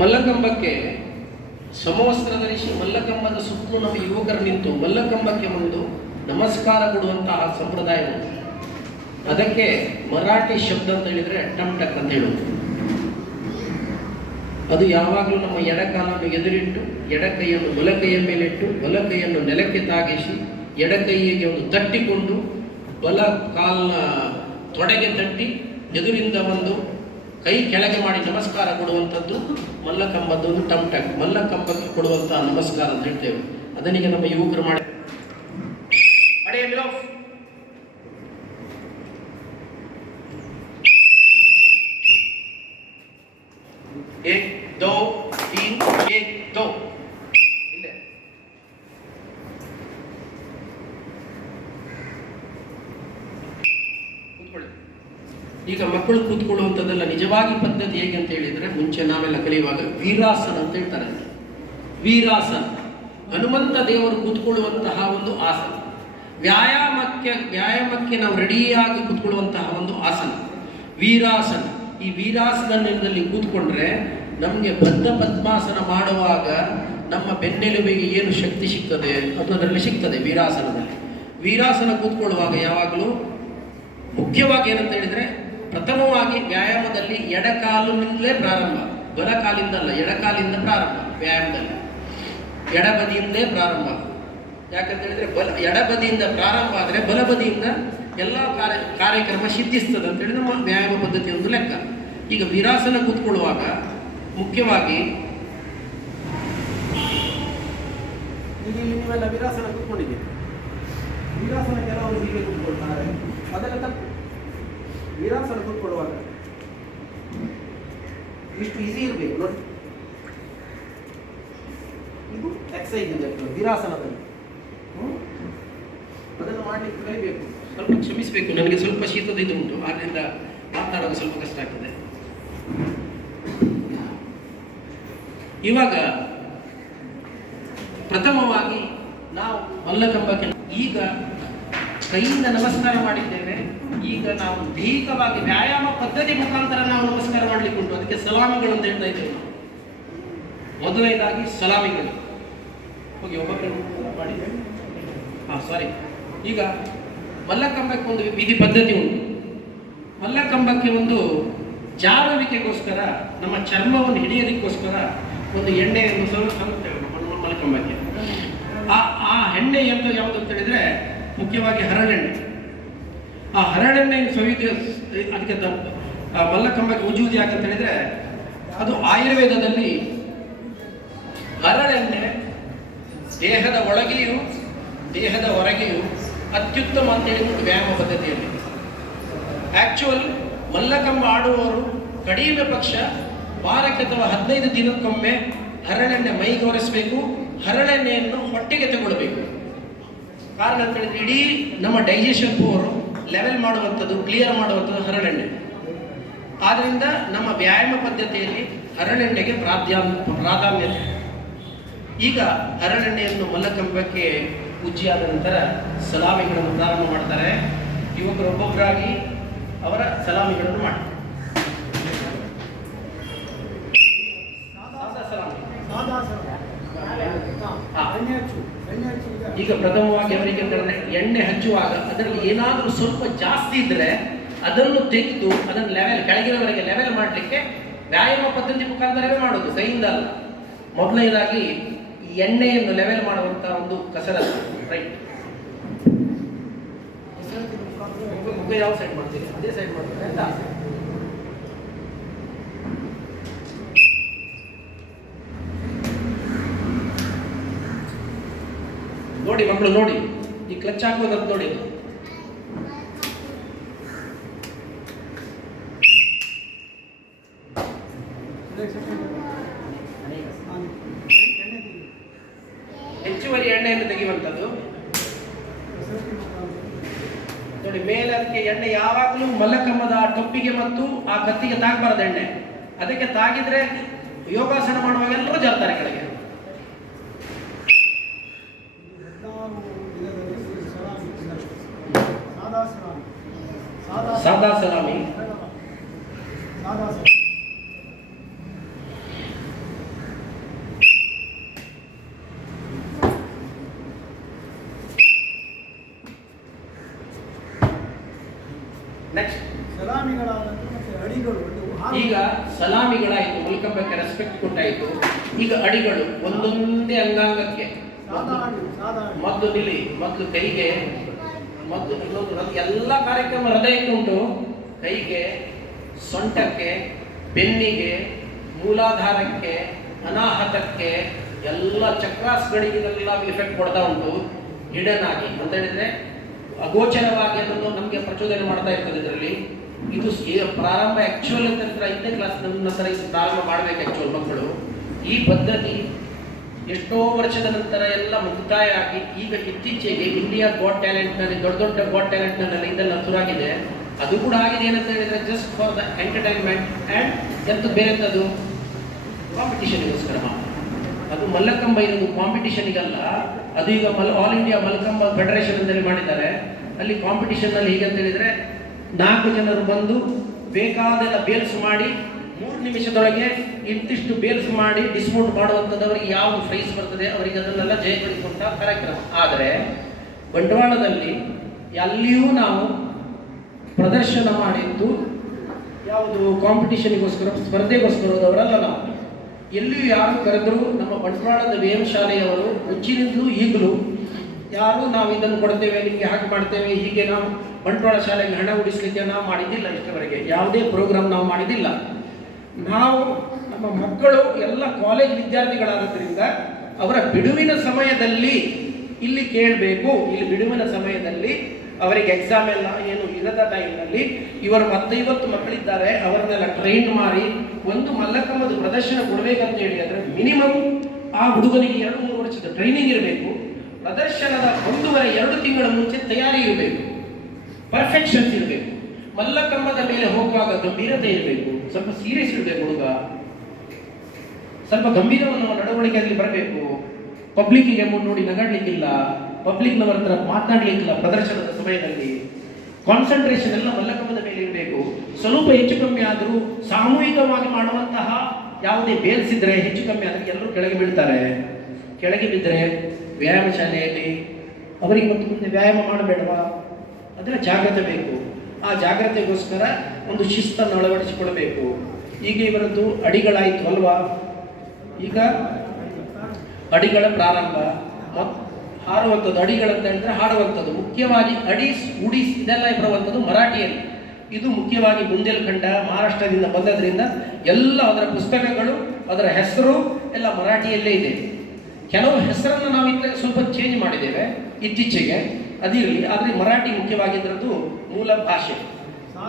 ಮಲ್ಲಕಂಬಕ್ಕೆ ಸಮವಸ್ತ್ರ ಧರಿಸಿ ಮಲ್ಲಕಂಬದ ಸುತ್ತಲೂ ನಮ್ಮ ಯುವಕರು ನಿಂತು ಮಲ್ಲಕಂಬಕ್ಕೆ ಒಂದು ನಮಸ್ಕಾರ ಕೊಡುವಂತಹ ಸಂಪ್ರದಾಯ ಉಂಟು. ಅದಕ್ಕೆ ಮರಾಠಿ ಶಬ್ದ ಅಂತ ಹೇಳಿದರೆ ಟಮ್ಟಕ್ ಅಂತ ಹೇಳುವುದು. ಅದು ಯಾವಾಗಲೂ ನಮ್ಮ ಎಡಕಾಲನ್ನು ಎದುರಿಟ್ಟು ಎಡಕೈಯನ್ನು ಬಲಕೈಯ ಮೇಲಿಟ್ಟು ಬಲಕೈಯನ್ನು ನೆಲಕ್ಕೆ ತಾಗಿಸಿ ಎಡಕೈಯಿಗೆ ಒಂದು ತಟ್ಟಿಕೊಂಡು ಬಲ ಕಾಲನ ತೊಡೆಗೆ ತಟ್ಟಿ ಎದುರಿಂದ ಒಂದು ಕೈ ಕೆಳಗೆ ಮಾಡಿ ನಮಸ್ಕಾರ ಕೊಡುವಂಥದ್ದು ಮಲ್ಲಕಂಬದ್ದು ಒಂದು ಟಮ್ಟಕ್. ಮಲ್ಲಕಂಬಕ್ಕೆ ಕೊಡುವಂತಹ ನಮಸ್ಕಾರ ಅಂತ ಹೇಳ್ತೇವೆ. ಅದನ್ನೀಗ ನಮ್ಮ ಯುವಕರು ಮಾಡಿ एक दो तीन एक दो ಇಲ್ಲೇ ಕೂತ್ಕೊಳ್ಳಿ. ಈಗ ಮಕ್ಕಳು ಕೂತ್ಕೊಳ್ಳುವಂಥದ್ದೆಲ್ಲ ನಿಜವಾಗಿ ಪದ್ಧತಿ ಹೇಗೆ ಅಂತ ಹೇಳಿದರೆ, ಮುಂಚೆ ನಾವೆಲ್ಲ ಕಲಿಯುವಾಗ ವೀರಾಸನ ಅಂತ ಹೇಳ್ತಾರೆ. ವೀರಾಸನ ಹನುಮಂತ ದೇವರು ಕೂತ್ಕೊಳ್ಳುವಂತಹ ಒಂದು ಆಸನ. ವ್ಯಾಯಾಮಕ್ಕೆ ನಾವು ರೆಡಿಯಾಗಿ ಕೂತ್ಕೊಳ್ಳುವಂತಹ ಒಂದು ಆಸನ ವೀರಾಸನ. ಈ ವೀರಾಸನದಲ್ಲಿ ಕೂತ್ಕೊಂಡ್ರೆ ನಮಗೆ ಬದ್ಧ ಪದ್ಮಾಸನ ಮಾಡುವಾಗ ನಮ್ಮ ಬೆನ್ನೆಲುಬಿಗೆ ಏನು ಶಕ್ತಿ ಸಿಗ್ತದೆ ಅದು ಅದರಲ್ಲಿ ಸಿಗ್ತದೆ ವೀರಾಸನದಲ್ಲಿ. ವೀರಾಸನ ಕೂತ್ಕೊಳ್ಳುವಾಗ ಯಾವಾಗಲೂ ಮುಖ್ಯವಾಗಿ ಏನಂತ ಹೇಳಿದರೆ, ಪ್ರಥಮವಾಗಿ ವ್ಯಾಯಾಮದಲ್ಲಿ ಎಡಕಾಲಿನಿಂದಲೇ ಪ್ರಾರಂಭ, ಬಲಕಾಲಿಂದಲ್ಲ, ಎಡಕಾಲಿಂದ ಪ್ರಾರಂಭ. ವ್ಯಾಯಾಮದಲ್ಲಿ ಎಡಬದಿಯಿಂದಲೇ ಪ್ರಾರಂಭ. ಯಾಕಂತ ಹೇಳಿದರೆ ಎಡಬದಿಯಿಂದ ಪ್ರಾರಂಭ ಆದರೆ ಬಲಬದಿಯಿಂದ ಎಲ್ಲ ಕಾರ್ಯಕ್ರಮ ಸಿದ್ಧಿಸ್ತದೆ ಅಂತೇಳಿ ನಮ್ಮ ವ್ಯಾಯಾಮ ಪದ್ಧತಿಯ ಒಂದು ಲೆಕ್ಕ. ಈಗ ವೀರಾಸನ ಕೂತ್ಕೊಳ್ಳುವಾಗ ಮುಖ್ಯವಾಗಿ ಇಲ್ಲಿ ನೀವೆಲ್ಲ ವೀರಾಸನ ಕೂತ್ಕೊಂಡಿದ್ದೀರಿ. ವೀರಾಸನ ಕೆಲವರು ಹೀಗೆ ಕೂತ್ಕೊಳ್ತಾರೆ, ಅದೆಲ್ಲ ತಪ್ಪು. ವೀರಾಸನ ಕೂತ್ಕೊಳ್ಳುವಾಗ ಇಷ್ಟು ಈಸಿ ಇರಬೇಕು ನೋಡಿ. ಇದು ಎಕ್ಸಸೈಸ್ ಇದೆ ವೀರಾಸನದಲ್ಲಿ. ಅದನ್ನು ಮಾಡಲಿಕ್ಕೆ ಕಲಿಬೇಕು. ಸ್ವಲ್ಪ ಕ್ಷಮಿಸಬೇಕು, ನನಗೆ ಸ್ವಲ್ಪ ಶೀತದ ಇದು ಉಂಟು, ಆದ್ದರಿಂದ ಮಾತನಾಡೋದು ಸ್ವಲ್ಪ ಕಷ್ಟ ಆಗ್ತದೆ. ಇವಾಗ ಪ್ರಥಮವಾಗಿ ನಾವು ಮಲ್ಲಕಂಬಕ್ಕೆ ಈಗ ಕೈಯಿಂದ ನಮಸ್ಕಾರ ಮಾಡಿದ್ದೇವೆ. ಈಗ ನಾವು ದೈಹಿಕವಾಗಿ ವ್ಯಾಯಾಮ ಪದ್ಧತಿ ಮುಖಾಂತರ ನಾವು ನಮಸ್ಕಾರ ಮಾಡಲಿಕ್ಕೆ ಉಂಟು. ಅದಕ್ಕೆ ಸಲಾಮಿಗಳು ಅಂತ ಹೇಳ್ತಾ ಇದ್ದೇವೆ ನಾವು. ಮೊದಲನೇದಾಗಿ ಸಲಾಮಿಗಳು ಹೋಗಿ ಒಬ್ಬೊಬ್ಬರು ಮಾಡಿದ್ದೇವೆ. ಸಾರಿ. ಈಗ ಮಲ್ಲಕಂಬಕ್ಕೆ ಒಂದು ವಿಧಿ ಪದ್ಧತಿ ಉಂಟು. ಮಲ್ಲಕಂಬಕ್ಕೆ ಒಂದು ಜಾರುವಿಕೆಗೋಸ್ಕರ, ನಮ್ಮ ಚರ್ಮವನ್ನು ಹಿಡಿಯೋದಕ್ಕೋಸ್ಕರ ಒಂದು ಎಣ್ಣೆಯನ್ನು ಸಲ್ಲುತ್ತೇವೆ ಮಲ್ಲಕಂಬಕ್ಕೆ. ಆ ಎಣ್ಣೆ ಎಂತ ಯಾವುದು ಅಂತ ಹೇಳಿದ್ರೆ ಮುಖ್ಯವಾಗಿ ಹರಳೆಣ್ಣೆ. ಆ ಹರಳೆಣ್ಣೆಯನ್ನು ಅದಕ್ಕೆ ಮಲ್ಲಕಂಬಕ್ಕೆ ಉಜ್ಜುವುದು ಯಾಕಂತ ಹೇಳಿದ್ರೆ ಅದು ಆಯುರ್ವೇದದಲ್ಲಿ ಹರಳೆಣ್ಣೆ ದೇಹದ ಒಳಗೆಯೂ ದೇಹದ ಹೊರಗೆಯೂ ಅತ್ಯುತ್ತಮ ಅಂತ ಹೇಳಿಬಿಟ್ಟು ವ್ಯಾಯಾಮ ಪದ್ಧತಿಯಲ್ಲಿ. ಆಕ್ಚುಯಲ್ ಮಲ್ಲಕಂಬ ಆಡುವವರು ಕಡಿಮೆ ಪಕ್ಷ ವಾರಕ್ಕೆ ಅಥವಾ 15 ದಿನಕ್ಕೊಮ್ಮೆ ಹರಳೆಣ್ಣೆ ಮೈಗೆ ಒರೆಸಬೇಕು. ಹರಳೆಣ್ಣೆಯನ್ನು ಹೊಟ್ಟೆಗೆ ತಗೊಳ್ಬೇಕು. ಕಾರಣ ಅಂತ ಹೇಳಿದ್ರೆ ಇಡೀ ನಮ್ಮ ಡೈಜೆಷನ್ ಪವರ್ ಲೆವೆಲ್ ಮಾಡುವಂಥದ್ದು, ಕ್ಲಿಯರ್ ಮಾಡುವಂಥದ್ದು ಹರಳೆಣ್ಣೆ. ಆದ್ದರಿಂದ ನಮ್ಮ ವ್ಯಾಯಾಮ ಪದ್ಧತಿಯಲ್ಲಿ ಹರಳೆಣ್ಣೆಗೆ ಪ್ರಾಧಾನ್ಯತೆ. ಈಗ ಹರಳೆಣ್ಣೆಯನ್ನು ಮಲ್ಲಕಂಬಕ್ಕೆ ಉಜ್ಜಿಯಾದ ನಂತರ ಸಲಾಮಿಗಳನ್ನು ಪ್ರಾರಂಭ ಮಾಡ್ತಾರೆ. ಯುವಕರೊಬ್ಬೊಬ್ಬರಾಗಿ ಅವರ ಸಲಾಮಿಗಳನ್ನು ಮಾಡಿ. ಈಗ ಪ್ರಥಮವಾಗಿ ಅವರಿಗೆ ಎಣ್ಣೆ ಹಚ್ಚುವಾಗ ಅದರಲ್ಲಿ ಏನಾದರೂ ಸ್ವಲ್ಪ ಜಾಸ್ತಿ ಇದ್ರೆ ಅದನ್ನು ತೆಗೆದು ಅದನ್ನು ಕೆಳಗಿನವರೆಗೆ ಲೆವೆಲ್ ಮಾಡಲಿಕ್ಕೆ ವ್ಯಾಯಾಮ ಪದ್ಧತಿ ಮುಖಾಂತರವೇ ಮಾಡೋದು, ಕೈಯಿಂದ ಅಲ್ಲ. ಮೊದಲನೇದಾಗಿ ಎಣ್ಣೆಯನ್ನು ಲೆವೆಲ್ ಮಾಡುವಂತ ಒಂದು ಕಸರತ್ತು. ರೈಟ್. ಯಾವ ಸೈಡ್ ಮಾಡ್ತೀರಿ ಅದೇ ಸೈಡ್ ಮಾಡ್ತಾರೆ ಅಂತ. ನೋಡಿ ಮಕ್ಕಳು, ನೋಡಿ ಈ ಕ್ಲಚ್ ಹಾಕೋದಂತ ನೋಡಿ. ಹೆಚ್ಚುವರಿ ಎಣ್ಣೆಯನ್ನು ತೆಗೆಯುವಂಥದ್ದು ನೋಡಿ. ಮೇಲೆ ಅದಕ್ಕೆ ಎಣ್ಣೆ ಯಾವಾಗಲೂ ಮಲ್ಲಕಂಬದ ಆ ಟೊಪ್ಪಿಗೆ ಮತ್ತು ಆ ಕತ್ತಿಗೆ ತಾಗಬಾರದು ಎಣ್ಣೆ. ಅದಕ್ಕೆ ತಾಗಿದ್ರೆ ಯೋಗಾಸನ ಮಾಡುವಾಗ ಎಲ್ಲರೂ ಜಾರ್ತಾರೆ ಕೆಳಗೆ. ಸಾದಾ ಸಲಾಮಿ. ನೆಕ್ಸ್ಟ್ ಈಗ ಸಲಾಮಿಗಳಾಯಿತು, ಮಲ್ಲಕಂಬಕ್ಕೆ ರೆಸ್ಪೆಕ್ಟ್ ಕೊಟ್ಟಾಯಿತು. ಈಗ ಅಡಿಗಳು ಒಂದೊಂದೇ ಅಂಗಾಂಗಕ್ಕೆ ಮೊದಲು ಕೈಗೆ, ಮೊದಲು ಇನ್ನೊಂದು ಎಲ್ಲ ಕಾರ್ಯಕ್ರಮ ಹೃದಯಕ್ಕೆ ಉಂಟು. ಕೈಗೆ, ಸೊಂಟಕ್ಕೆ, ಬೆನ್ನಿಗೆ, ಮೂಲಾಧಾರಕ್ಕೆ, ಅನಾಹತಕ್ಕೆ ಎಲ್ಲ ಚಕ್ರಾಸ್ಗಳಿಗೆ ಇದೆಲ್ಲ ಇಫೆಕ್ಟ್ ಕೊಡ್ತಾ ಉಂಟು. ಹಿಡನ್ ಆಗಿ ಅಂತ ಹೇಳಿದ್ರೆ ಅಗೋಚರವಾಗಿ ಅದನ್ನು ನಮಗೆ ಪ್ರಚೋದನೆ ಮಾಡ್ತಾ ಇರ್ತದೆ. ಇದರಲ್ಲಿ ಇದು ಪ್ರಾರಂಭ ಆಕ್ಚುಯಲ್ ಅಂತ 5ನೇ ಕ್ಲಾಸ್ ನಂತರ ಇದು ಪ್ರಾರಂಭ ಮಾಡಬೇಕು ಆಕ್ಚುಯಲ್ ಮಕ್ಕಳು. ಈ ಪದ್ಧತಿ ಎಷ್ಟೋ ವರ್ಷದ ನಂತರ ಎಲ್ಲ ಮುಕ್ತಾಯ ಆಗಿ ಈಗ ಇತ್ತೀಚೆಗೆ ಇಂಡಿಯಾ ಗಾಟ್ ಟ್ಯಾಲೆಂಟ್ನಲ್ಲಿ ದೊಡ್ಡ ದೊಡ್ಡ ಗಾಟ್ ಟ್ಯಾಲೆಂಟ್ನಲ್ಲಿ ಇದೆಲ್ಲ ಶುರುವಾಗಿದೆ. ಅದು ಕೂಡ ಆಗಿದೆ ಏನಂತ ಹೇಳಿದ್ರೆ just for the entertainment and ಎಂತ ಬೇರೆಂಥದ್ದು ಕಾಂಪಿಟಿಷನ್ಗೋಸ್ಕರ ಮಾತ್ರ. ಅದು ಮಲ್ಲಕಂಬ ಇರೋದು ಕಾಂಪಿಟಿಷನ್ಗಲ್ಲ. ಅದು ಈಗ ಆಲ್ ಇಂಡಿಯಾ ಮಲ್ಲಕಂಬ ಫೆಡರೇಷನ್ ಅಂತೇಳಿ ಮಾಡಿದ್ದಾರೆ. ಅಲ್ಲಿ ಕಾಂಪಿಟಿಷನ್ನಲ್ಲಿ ಹೀಗಂತ ಹೇಳಿದರೆ 4 ಜನರು ಬಂದು ಬೇಕಾದೆಲ್ಲ ಬೇಲ್ಸ್ ಮಾಡಿ 3 ನಿಮಿಷದೊಳಗೆ ಇಂತಿಷ್ಟು ಬೇಲ್ಸ್ ಮಾಡಿ ಡಿಸ್ಮೌಂಟ್ ಮಾಡುವಂಥದ್ದವರಿಗೆ ಯಾವುದು ಪ್ರೈಸ್ ಬರ್ತದೆ ಅವರಿಗೆ ಅದನ್ನೆಲ್ಲ ಜಯಗಳಿಸುವಂಥ ಕಾರ್ಯಕ್ರಮ. ಆದರೆ ಬಂಡವಾಳದಲ್ಲಿ ಎಲ್ಲಿಯೂ ನಾವು ಪ್ರದರ್ಶನ ಮಾಡಿದ್ದು ಯಾವುದು ಕಾಂಪಿಟಿಷನ್ಗೋಸ್ಕರ, ಸ್ಪರ್ಧೆಗೋಸ್ಕರದವರಲ್ಲ. ನಾವು ಎಲ್ಲಿಯೂ ಯಾರು ಕರೆದರೂ ನಮ್ಮ ಬಂಟ್ವಾಳದ ವೇಮ್ ಶಾಲೆಯವರು ಮುಂಚಿನಿಂದಲೂ ಈಗಲೂ ಯಾರು ನಾವು ಇದನ್ನು ಕೊಡ್ತೇವೆ, ನಿಮಗೆ ಹಾಗೆ ಮಾಡ್ತೇವೆ, ಹೀಗೆ ನಾವು ಬಂಟ್ವಾಳ ಶಾಲೆಗೆ ಹಣ ಉಳಿಸಲಿಕ್ಕೆ ನಾವು ಮಾಡಿದ್ದಿಲ್ಲ. ಇಷ್ಟವರೆಗೆ ಯಾವುದೇ ಪ್ರೋಗ್ರಾಮ್ ನಾವು ಮಾಡಿದ್ದಿಲ್ಲ. ನಾವು ನಮ್ಮ ಮಕ್ಕಳು ಎಲ್ಲ ಕಾಲೇಜ್ ವಿದ್ಯಾರ್ಥಿಗಳಾದ್ದರಿಂದ ಅವರ ಬಿಡುವಿನ ಸಮಯದಲ್ಲಿ ಇಲ್ಲಿ ಕೇಳಬೇಕು. ಇಲ್ಲಿ ಬಿಡುವಿನ ಸಮಯದಲ್ಲಿ ಅವರಿಗೆ ಎಕ್ಸಾಮ್ ಎಲ್ಲ ಏನು ಇರದ ಟೈಮ್ನಲ್ಲಿ ಇವರು 50 ಮಕ್ಕಳಿದ್ದಾರೆ, ಅವರನ್ನೆಲ್ಲ ಟ್ರೈನ್ ಮಾಡಿ ಒಂದು ಮಲ್ಲಕಂಬದ ಪ್ರದರ್ಶನ ಕೊಡಬೇಕಂತ ಹೇಳಿ ಅಂದರೆ ಮಿನಿಮಮ್ ಆ ಹುಡುಗನಿಗೆ 2-3 ವರ್ಷದ ಟ್ರೈನಿಂಗ್ ಇರಬೇಕು. ಪ್ರದರ್ಶನದ 1.5-2 ತಿಂಗಳ ಮುಂಚೆ ತಯಾರಿ ಇರಬೇಕು, ಪರ್ಫೆಕ್ಷನ್ಸ್ ಇರಬೇಕು. ಮಲ್ಲಕಂಬದ ಮೇಲೆ ಹೋಗುವಾಗ ಗಂಭೀರತೆ ಇರಬೇಕು, ಸ್ವಲ್ಪ ಸೀರಿಯಸ್ ಇರಬೇಕು ಹುಡುಗ. ಸ್ವಲ್ಪ ಗಂಭೀರವನ್ನು ನಡವಳಿಕೆಯಲ್ಲಿ ಬರಬೇಕು. ಪಬ್ಲಿಕ್ಕಿಗೆ ನೋಡಿ ನಗಾಡ್ಲಿಕ್ಕಿಲ್ಲ, ಪಬ್ಲಿಕ್ನವರ ಹತ್ರ ಮಾತನಾಡ್ಲಿಕ್ಕಿಲ್ಲ. ಪ್ರದರ್ಶನದ ಸಮಯದಲ್ಲಿ ಕಾನ್ಸಂಟ್ರೇಷನ್ ಎಲ್ಲ ಮಲ್ಲಕಂಬದ ಮೇಲೆ ಇರಬೇಕು. ಸ್ವಲ್ಪ ಹೆಚ್ಚು ಕಮ್ಮಿ ಆದರೂ ಸಾಮೂಹಿಕವಾಗಿ ಮಾಡುವಂತಹ ಯಾವುದೇ ಬೇಲ್ಸಿದ್ರೆ ಹೆಚ್ಚು ಕಮ್ಮಿ ಆದರೆ ಎಲ್ಲರೂ ಕೆಳಗೆ ಬೀಳ್ತಾರೆ. ಕೆಳಗೆ ಬಿದ್ದರೆ ವ್ಯಾಯಾಮ ಶಾಲೆಯಲ್ಲಿ ಅವರಿಗೆ ಮತ್ತು ಮುಂದೆ ವ್ಯಾಯಾಮ ಮಾಡಬೇಡವಾ? ಅದರ ಜಾಗ್ರತೆ ಬೇಕು. ಆ ಜಾಗ್ರತೆಗೋಸ್ಕರ ಒಂದು ಶಿಸ್ತನ್ನು ಅಳವಡಿಸಿಕೊಳ್ಳಬೇಕು. ಈಗ ಇವರದ್ದು ಅಡಿಗಳಾಯಿತು ಅಲ್ವಾ? ಈಗ ಅಡಿಗಳ ಪ್ರಾರಂಭ ಮತ್ತು ಹಾರುವಂಥದ್ದು. ಅಡಿಗಳಂತ ಹೇಳಿದ್ರೆ ಹಾಡುವಂಥದ್ದು. ಮುಖ್ಯವಾಗಿ ಅಡೀಸ್ ಉಡೀಸ್ ಇದೆಲ್ಲ ಬರುವಂಥದ್ದು ಮರಾಠಿಯಲ್ಲಿ. ಇದು ಮುಖ್ಯವಾಗಿ ಬುಂದೇಲ್ಖಂಡ ಮಹಾರಾಷ್ಟ್ರದಿಂದ ಬಂದದ್ರಿಂದ ಎಲ್ಲ ಅದರ ಪುಸ್ತಕಗಳು, ಅದರ ಹೆಸರು ಎಲ್ಲ ಮರಾಠಿಯಲ್ಲೇ ಇದೆ. ಕೆಲವು ಹೆಸರನ್ನು ನಾವು ಸ್ವಲ್ಪ ಚೇಂಜ್ ಮಾಡಿದ್ದೇವೆ ಇತ್ತೀಚೆಗೆ, ಅದಿರಲಿ. ಆದರೆ ಮರಾಠಿ ಮುಖ್ಯವಾಗಿದ್ದರದ್ದು ಮೂಲ ಭಾಷೆ.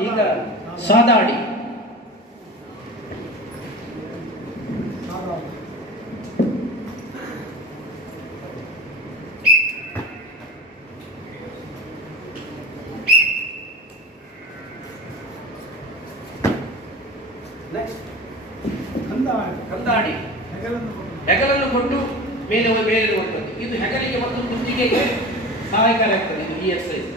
ಈಗ ಸಾದಾಡಿ, ಕಂದಾಡಿ, ಹೆಗಲನ್ನು ಕೊಟ್ಟು ಮೇಲೆ ಇರುವಂಥದ್ದು. ಇದು ಹೆಗಲಿಗೆ ಮತ್ತು ಕುತ್ತಿಗೆಗೆ ಸಹಾಯಕಾರಿ ಆಗ್ತದೆ. ಇದು ಈ ಎಕ್ಸಸೈಸ್.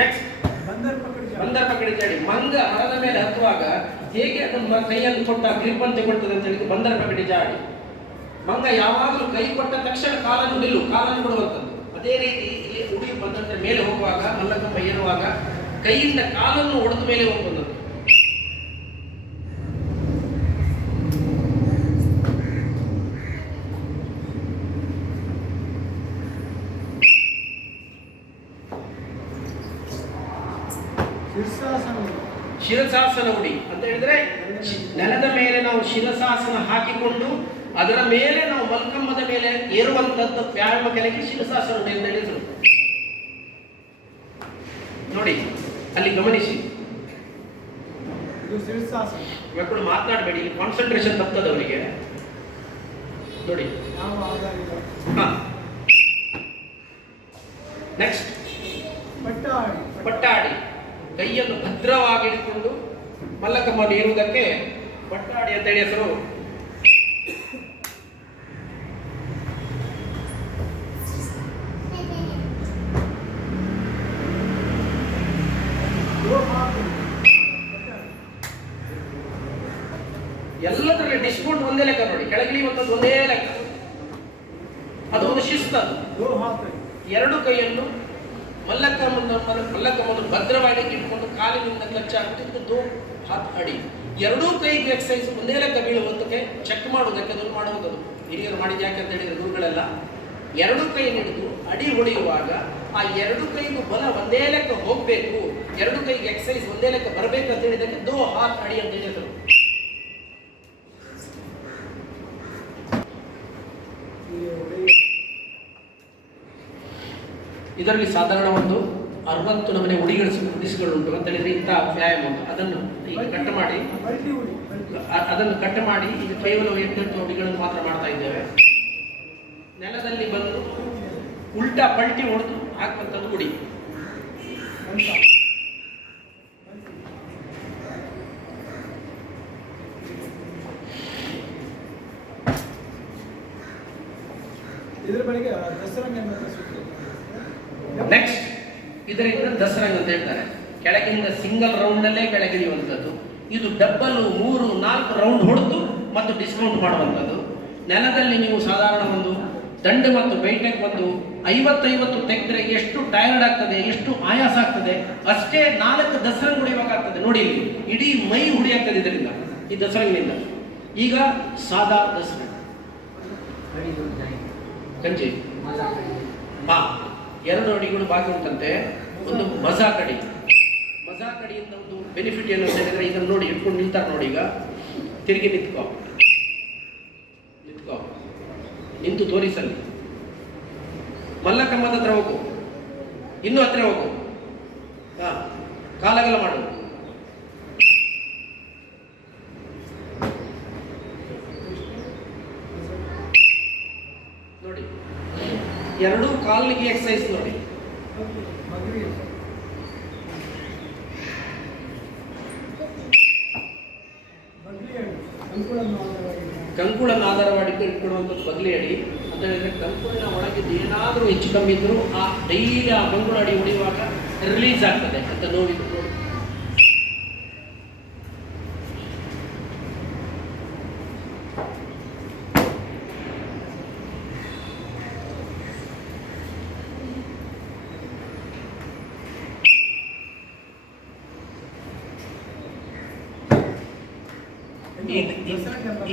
ನೆಕ್ಸ್ಟ್ ಬಂದರ್ ಪಕಡಿ ಚಾಡಿ. ಮಂಗ ಮರದ ಮೇಲೆ ಹತ್ತುವಾಗ ಹೇಗೆ ಅದನ್ನು ಕೈಯನ್ನು ಕೊಟ್ಟ ಗ್ರಿಪ್ ಅಂತ ಕೊಡ್ತದೆ ಅಂತ ಹೇಳಿ ಬಂದರ್ ಪಕಡಿ ಚಾಡಿ. ಮಂಗ ಯಾವಾಗಲೂ ಕೈ ಕೊಟ್ಟ ತಕ್ಷಣ ಕಾಲನ್ನು ಕೊಡುವಂಥದ್ದು. ಅದೇ ರೀತಿ ಇಲ್ಲಿ ಉಡಿ ಬಂದಂತೆ ಮೇಲೆ ಹೋಗುವಾಗ, ಮಲ್ಲಕಂಬ ಏರುವಾಗ ಕೈಯಿಂದ ಕಾಲನ್ನು ಒಡೆದ ಮೇಲೆ ಹೋಗುವಂಥದ್ದು. ಶಿರಸಾಸನ ಉಡಿ ಅಂತ ಹೇಳಿದ್ರೆ ನೆಲದ ಮೇಲೆ ನಾವು ಶಿರಸಾಸನ ಹಾಕಿಕೊಂಡು ಅದರ ಮೇಲೆ ನಾವು ಮಲ್ಕಂಬದ ಮೇಲೆ ಏರುವಂತದ್ದು ವ್ಯಾಯಾಮ ಕೆಳಗೆ ಶಿರಸಾಸನ ಉಡಿ ಅಂತ ಹೇಳಿದ್ರು. ನೋಡಿ ಅಲ್ಲಿ ಗಮನಿಸಿ, ಮಕ್ಕಳು ಮಾತನಾಡಬೇಡಿ, ಇಲ್ಲಿ ಕಾನ್ಸಂಟ್ರೇಷನ್ ತಪ್ಪದ ಅವರಿಗೆ. ನೋಡಿ ನೆಕ್ಸ್ಟ್ ಪಟ್ಟಾಡಿ. ಕೈಯನ್ನು ಭದ್ರವಾಗಿ ಇಟ್ಟುಕೊಂಡು ಮಲ್ಲಕಂಬವನ್ನು ಏರುವುದಕ್ಕೆ ಪಟ್ಟಾಡಿ ಅಂತ ಹೇಳಿ ಹೆಸರು. ಎಲ್ಲದರಲ್ಲಿ ಡಿಸ್ಕೌಂಟ್ ಒಂದೇ ಲೆಕ್ಕ ನೋಡಿ, ಕೆಳಗಿಳಿಯುವಂಥದ್ದು ಒಂದೇ ಲೆಕ್ಕ. ಅದು ಒಂದು ಶಿಸ್ತದು. ಎರಡು ಕೈಯನ್ನು ಮಲ್ಲಕಂಬವನ್ನು ಭದ್ರವಾಗಿ ಇಟ್ಕೊಂಡು ಕಾಲಿನಿಂದ ಕ್ಲಚ್ ಹಾಕುತ್ತಿದ್ದು ಹಾತ್ ಅಡಿ. ಎರಡೂ ಕೈಗೆ ಎಕ್ಸಸೈಸ್ ಒಂದೇ ಲೆಕ್ಕ ಬೀಳುವುದಕ್ಕೆ ಚೆಕ್ ಮಾಡುವುದಕ್ಕೆ ಅದನ್ನು ಮಾಡುವುದು. ಹಿರಿಯರು ಮಾಡಿದ ಯಾಕೆ ಅಂತ ಹೇಳಿದ್ರೆ ಗುರುಗಳೆಲ್ಲ ಎರಡು ಕೈ ಹಿಡಿದು ಅಡಿ ಹೊಡೆಯುವಾಗ ಆ ಎರಡು ಕೈಗೂ ಬಲ ಒಂದೇ ಲೆಕ್ಕ ಹೋಗಬೇಕು, ಎರಡು ಕೈಗೆ ಎಕ್ಸಸೈಸ್ ಒಂದೇ ಲೆಕ್ಕ ಬರಬೇಕು ಅಂತ ಹೇಳಿದಕ್ಕೆ ದೋ ಹಾತ್ ಅಡಿ ಅಂತ ಹೇಳಿದರು. ಇದರಲ್ಲಿ ಸಾಧಾರಣ ಒಂದು 60 ನಮೂನೆ ಉಡಿಸಿಗಳುಂಟು ಅಂತ ಹೇಳಿದ್ರೆ ಇಂಥ ವ್ಯಾಯಾಮ ಉಂಟು. ಅದನ್ನು ಈಗ ಕಟ್ ಮಾಡಿ ಈಗ ಕೇವಲ 8 ಉಡಿಗಳನ್ನು ಮಾತ್ರ ಮಾಡ್ತಾ ಇದ್ದೇವೆ. ನೆಲದಲ್ಲಿ ಬಂದು ಉಲ್ಟಾ ಪಲ್ಟಿ ಹೊಡೆದು ಹಾಕುವಂಥದ್ದು ಉಡಿ. ನೆಕ್ಸ್ಟ್ ಇದರಿಂದ ದಸರಂಗ ಅಂತ ಹೇಳ್ತಾರೆ. ಕೆಳಗಿಂದ ಸಿಂಗಲ್ ರೌಂಡ್ ನಲ್ಲೇ ಕೆಳಗಿಳಿಯುವಂಥದ್ದು. ಇದು ಡಬ್ಬಲ್ 3, 4 ರೌಂಡ್ ಹೊಡೆದು ಮತ್ತು ಡಿಸ್ಕೌಂಟ್ ಮಾಡುವಂಥದ್ದು. ನೆಲದಲ್ಲಿ ನೀವು ಸಾಧಾರಣ ಒಂದು ದಂಡ ಮತ್ತು ಬೈಟೆಕ್ ಒಂದು 50 ತೆಗೆದ್ರೆ ಎಷ್ಟು ಟೈರ್ಡ್ ಆಗ್ತದೆ, ಎಷ್ಟು ಆಯಾಸ ಆಗ್ತದೆ, ಅಷ್ಟೇ 4 ದಸರಂಗ ಹೊಡಿಬೇಕಾಗ್ತದೆ. ನೋಡಿ ಇಲ್ಲಿ ಇಡೀ ಮೈ ಹುಡಿಯಾಗ್ತದೆ ಇದರಿಂದ, ಈ ದಸರಂಗಿನಿಂದ. ಈಗ ಸಾದಾ ದಸರಂಗ ಕಂಜಿ ಬಾ 2 ಅಡಿಗಳು ಬಾಕಿ ಉಂಟಂತೆ. ಒಂದು ಮಜಾಕ್ ಅಡಿ. ಮಜಾಕ್ ಅಡಿಯಿಂದ ಒಂದು ಬೆನಿಫಿಟ್ ಏನು ಅಂತ ಹೇಳಿದ್ರೆ ಇದನ್ನು ನೋಡಿ ಇಟ್ಕೊಂಡು ನಿಲ್ತಾರೆ ನೋಡಿ. ಈಗ ತಿರುಗಿ ನಿಂತ್ಕೋ, ನಿಂತು ತೋರಿಸಲ್ಲಿ. ಮಲ್ಲಕಂಬದ ಹತ್ರ ಹೋಗು, ಇನ್ನೂ ಹತ್ರ ಹೋಗು, ಕಾಲಗಲ ಮಾಡು. ನೋಡಿ ಎರಡೂ ಕಾಲಿಗೆ ಎಕ್ಸಸೈಸ್ ನೋಡಿ. ಕಂಕುಳನ್ನು ಆಧಾರವಾಗಿ ಇಟ್ಕೊಳ್ಳುವಂಥದ್ದು ಬಗ್ಲಿ ಅಡಿ ಅಂತ ಹೇಳಿದ್ರೆ, ಕಂಕುಳಿನ ಒಳಗಿದ್ದು ಏನಾದರೂ ಹೆಚ್ಚು ಕಮ್ಮಿ ಇದ್ದರೂ ಆ ಡೈಲಿ ಆ ಕಂಕುಳ ಅಡಿ ಹೊಡೆಯುವಾಗ ರಿಲೀಸ್ ಆಗ್ತದೆ ಅಂತ ನೋವಿದ್ದು ನೋಡಿ.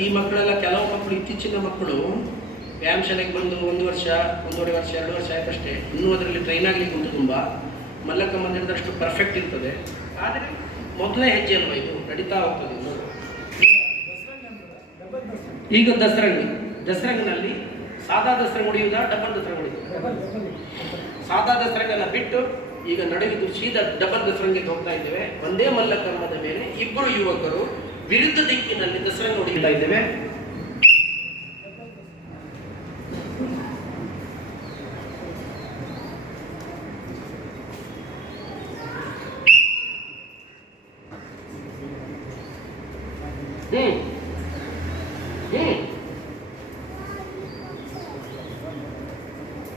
ಈ ಮಕ್ಕಳೆಲ್ಲ, ಕೆಲವು ಮಕ್ಕಳು, ಇತ್ತೀಚಿನ ಮಕ್ಕಳು ವ್ಯಾಯಾಮ ಶಾಲೆಗೆ ಬಂದು 1 ವರ್ಷ, 1.5 ವರ್ಷ, 2 ವರ್ಷ ಆಯ್ತಷ್ಟೇ, ಇನ್ನೂ ಅದರಲ್ಲಿ ಟ್ರೈನ್ ಆಗಲಿಕ್ಕೆ ಉಂಟು. ತುಂಬ ಮಲ್ಲಕಮ್ಮ ಹಿಡಿದಷ್ಟು ಪರ್ಫೆಕ್ಟ್ ಇರ್ತದೆ. ಆದರೆ ಮೊದಲೇ ಹೆಜ್ಜೆ ಅಲ್ವಾ ಇದು, ನಡೀತಾ ಹೋಗ್ತದೆ. ಈಗ ದಸರಂಗಿನಲ್ಲಿ ಸಾದಾ ದಸರಂಗ್ ಹೊಡೆಯುವುದಾ, ಡಬಲ್ ದಸರಂಗ್ ಹೊಡೆಯುವುದಾ? ಸಾದಾ ದಸರಂಗೆಲ್ಲ ಬಿಟ್ಟು ಈಗ ನಡೆಯುವುದು ಸೀದಾ ಡಬಲ್ ದಸರಂಗಿಗೆ ಹೋಗ್ತಾ ಇದ್ದೇವೆ. ಒಂದೇ ಮಲ್ಲಕಮ್ಮದ ಮೇಲೆ ಇಬ್ಬರು ಯುವಕರು ವಿರುದ್ಧ ದಿಕ್ಕಿನಲ್ಲಿ ದಸರಂಗ ಹೊಡೆಯುತ್ತಾ ಇದ್ದೇವೆ.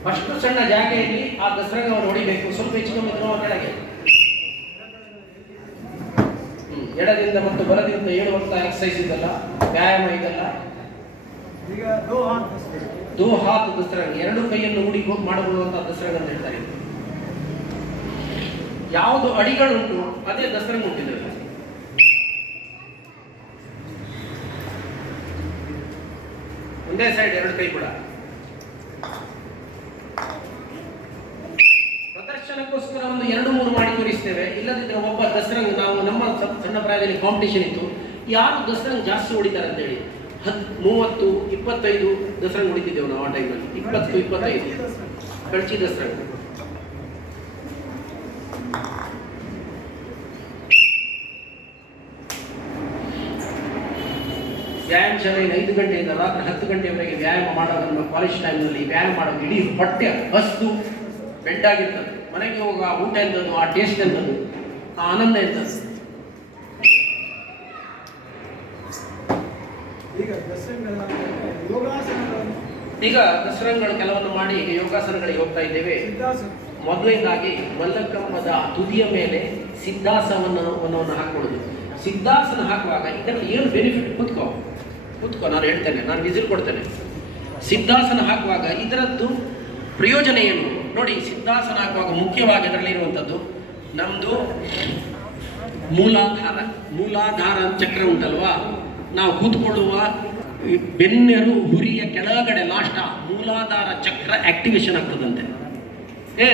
ಅಷ್ಟು ಸಣ್ಣ ಜಾಗೆಯಲ್ಲಿ ಆ ದಸರಂಗವನ್ನು ಹೊಡಿಬೇಕು. ಸ್ವಲ್ಪ ಹೆಚ್ಚು ಕಮ್ಮಿ ಕೆಳಗೆ ಎಡದಿಂದ ಮತ್ತು ಬಲದಿಂದ ಏಳುವಂತ ಎಕ್ಸಸೈಸ್ ಇದಲ್ಲ, ವ್ಯಾಯಾಮ ಇದಲ್ಲ. ಈಗ ದೋ ಹಾತ್ ದಸರಂಗ, ಎರಡು ಕೈಯನ್ನು ಹೂಡಿ ಮಾಡಬಹುದಂತ ದಸರಂಗ ಅಂತ ಹೇಳ್ತಾರೆ. ಯಾವುದು ಅಡಿಗಳುಂಟು ಅದೇ ದಸರಂಗ ಉಂಟಿದೆ. ಒಂದೇ ಸೈಡ್ ಎರಡು ಕೈ ಕೂಡ. ಪ್ರದರ್ಶನಕ್ಕೋಸ್ಕರ ಒಂದು 2-3 ಮಾಡಿ ತೋರಿಸ್ತೇವೆ. ಇಲ್ಲದಿದ್ರೆ ಒಬ್ಬ ದಸರಂಗ, ನಾವು ನಮ್ಮ ಸಣ್ಣ ಪ್ರಾಯದಲ್ಲಿ ಕಾಂಪಿಟೇಷನ್ ಇತ್ತು, ಯಾರು ದಸರಂಗ ಜಾಸ್ತಿ ಹೊಡಿತಾರೆ ಅಂತೇಳಿ 30, 25 ದಸರಂಗ ಹೊಡಿತಿದ್ದೆವು ನಾವು ಆ ಟೈಮಲ್ಲಿ. 20, 25 ಕಳ್ಚಿ ದಸರಂಗ. ವ್ಯಾಯಾಮ ಶಾಲೆಯಲ್ಲಿ 5 ಗಂಟೆಯಿಂದ ರಾತ್ರಿ 10 ಗಂಟೆಯವರೆಗೆ ವ್ಯಾಯಾಮ ಮಾಡೋದು. ನಮ್ಮ ಕಾಲೇಜ್ ಟೈಮ್ನಲ್ಲಿ ವ್ಯಾಯಾಮ ಮಾಡೋದು, ಇಡೀ ಹೊಟ್ಟೆ ಹಸ್ತು ಬೆಡ್ಡಾಗಿರ್ತದೆ. ಮನೆಗೆ ಹೋಗುವ ಊಟ ಎಂಥದ್ದು, ಆ ಟೇಸ್ಟ್ ಎಂಥದ್ದು, ಆ ಆನಂದ ಎಂಥದ್ದು. ಈಗ ದಸರಂಗಗಳು ಕೆಲವನ್ನು ಮಾಡಿ ಈಗ ಯೋಗಾಸನಗಳಿಗೆ ಹೋಗ್ತಾ ಇದ್ದೇವೆ. ಮೊದಲನೇದಾಗಿ ಮಲ್ಲಕಮ್ಮದ ತುದಿಯ ಮೇಲೆ ಸಿದ್ಧಾಸನವನ್ನು ಹಾಕೊಳ್ಳೋದು. ಸಿದ್ಧಾಸನ ಹಾಕುವಾಗ ಇದರಲ್ಲಿ ಏನು ಬೆನಿಫಿಟ್, ಕೂತ್ಕೋ ನಾನು ಹೇಳ್ತೇನೆ, ನಾನು ವಿಸಿಲ್ ಕೊಡ್ತೇನೆ. ಸಿದ್ಧಾಸನ ಹಾಕುವಾಗ ಇದರದ್ದು ಪ್ರಯೋಜನ ಏನು ನೋಡಿ. ಸಿದ್ಧಾಸನ ಹಾಕುವಾಗ ಮುಖ್ಯವಾಗಿ ಅದರಲ್ಲಿ ಇರುವಂಥದ್ದು ನಮ್ಮದು ಮೂಲಾಧಾರ ಚಕ್ರ ಉಂಟಲ್ವಾ, ನಾವು ಕೂತ್ಕೊಳ್ಳುವ ಬೆನ್ನೆರು ಹುರಿಯ ಕೆಳಗಡೆ ಲಾಸ್ಟ್ ಮೂಲಾಧಾರ ಚಕ್ರ ಆಕ್ಟಿವೇಶನ್ ಆಗ್ತದಂತೆ.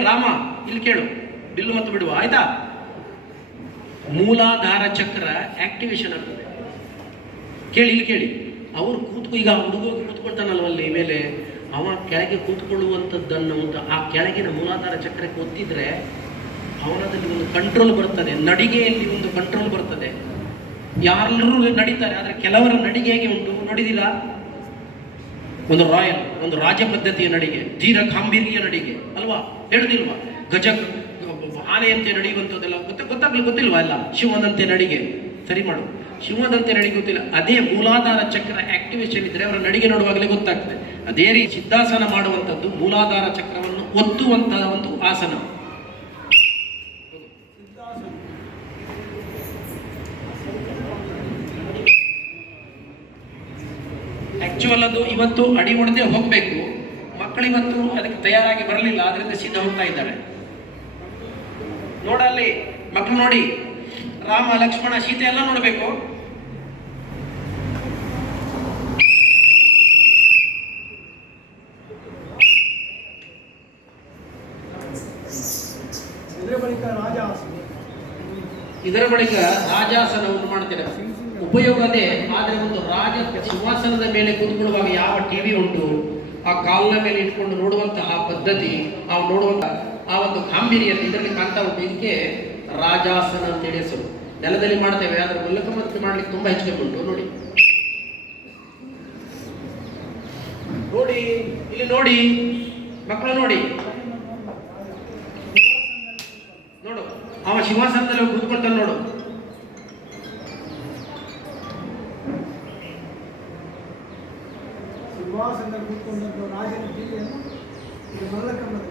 ರಾಮ ಇಲ್ಲಿ ಕೇಳು, ಬಿಲ್ಲು ಮತ್ತು ಬಿಡುವ ಆಯ್ತಾ. ಮೂಲಾಧಾರ ಚಕ್ರ ಆಕ್ಟಿವೇಶನ್ ಆಗ್ತದೆ. ಇಲ್ಲಿ ಕೇಳಿ. ಅವರು ಈಗ ಹುಡುಗ ಕೂತ್ಕೊಳ್ತಾನಲ್ವಲ್ಲಿ ಮೇಲೆ, ಅವ ಕೆಳಗೆ ಕೂತ್ಕೊಳ್ಳುವಂಥದ್ದನ್ನು ಆ ಕೆಳಗಿನ ಮೂಲಾಧಾರ ಚಕ್ರಕ್ಕೆ ಒತ್ತಿದ್ರೆ ಅವನದಲ್ಲಿ ಒಂದು ಕಂಟ್ರೋಲ್ ಬರ್ತದೆ, ನಡಿಗೆಯಲ್ಲಿ ಒಂದು ಕಂಟ್ರೋಲ್ ಬರ್ತದೆ. ಯಾರೆಲ್ಲರೂ ನಡೀತಾರೆ, ಆದರೆ ಕೆಲವರ ನಡಿಗೆ ಹೇಗೆ ಉಂಟು ನೋಡಿದಿಲ್ಲ? ಒಂದು ರಾಯಲ್, ಒಂದು ರಾಜ ಪದ್ಧತಿಯ ನಡಿಗೆ, ತೀರ ಗಾಂಭೀರ್ಯ ನಡಿಗೆ ಅಲ್ವಾ, ಹೇಳುದಿಲ್ವಾ? ಗಜ ಆನೆಯಂತೆ ನಡೆಯುವಂಥದ್ದೆಲ್ಲ ಗೊತ್ತಿಲ್ವಾ? ಎಲ್ಲ ಶಿವನಂತೆ ನಡಿಗೆ, ಸರಿ ಮಾಡು, ಶಿವನಂತೆ ನಡಿಗೆ ಗೊತ್ತಿಲ್ಲ. ಅದೇ ಮೂಲಾಧಾರ ಚಕ್ರ ಆಕ್ಟಿವೇಶನ್ ಇದ್ರೆ ಅವರ ನಡಿಗೆ ನೋಡುವಾಗಲೇ ಗೊತ್ತಾಗ್ತದೆ. ಅದೇ ರೀತಿ ಸಿದ್ಧಾಸನ ಮಾಡುವಂಥದ್ದು ಮೂಲಾಧಾರ ಚಕ್ರವನ್ನು ಒತ್ತುವಂತಹ ಒಂದು ಆಸನ. ಆಕ್ಚುಯಲ್ ಅದು ಇವತ್ತು ಅಡಿ ಹೊಡೆದೇ ಹೋಗಬೇಕು. ಮಕ್ಕಳಿವತ್ತು ಅದಕ್ಕೆ ತಯಾರಾಗಿ ಬರಲಿಲ್ಲ, ಅದರಿಂದ ಸಿದ್ಧ ಹೋಗ್ತಾ ಇದ್ದಾರೆ. ನೋಡಲ್ಲಿ ಮಕ್ಕಳು ನೋಡಿ, ರಾಮ ಲಕ್ಷ್ಮಣ ಸೀತೆ ಎಲ್ಲ ನೋಡಬೇಕು. ಇದರ ಬಳಿಕ ರಾಜಾಸನವನ್ನು ಮಾಡ್ತೇನೆ. ಉಪಯೋಗ ಅದೇ, ಆದರೆ ಒಂದು ರಾಜ ಸಿಂಹಾಸನದ ಮೇಲೆ ಕೂತ್ಕೊಳ್ಳುವಾಗ ಯಾವ ಟಿವಿ ಉಂಟು, ಆ ಕಾಲಿನ ಮೇಲೆ ಇಟ್ಕೊಂಡು ನೋಡುವಂತಹ ಪದ್ಧತಿ, ನಾವು ನೋಡುವಂತ ಆ ಒಂದು ಗಾಂಭೀರ್ಯತೆ ಇದರಲ್ಲಿ ಕಾಣ್ತಾ ಉಂಟು. ಇದಕ್ಕೆ ರಾಜಾಸನ ಅಂತೇಳಿ ಹೆಸರು. ನೆಲದಲ್ಲಿ ಮಾಡ್ತೇವೆ, ಆದರೆ ಮಲ್ಲಕಮ್ಮಕ್ಕೆ ಮಾಡ್ಲಿಕ್ಕೆ ತುಂಬಾ ಹೆಚ್ಚು ಉಂಟು. ನೋಡಿ ನೋಡಿ, ಇಲ್ಲಿ ನೋಡಿ, ಮಕ್ಕಳು ನೋಡಿ, ನೋಡು ಅವ ಸಿಂಹಾಸನದಲ್ಲಿ ಹೋಗಿ ಕೂತ್ಕೊಳ್ತಾನೆ ನೋಡು. ಸಿಂಹಾಸನದಲ್ಲಿ ಕೂತ್ಕೊಂಡಂತ ರಾಜನ ಟಿವಿಯನ್ನು ಇದು ಮಲ್ಲಕಂಬದ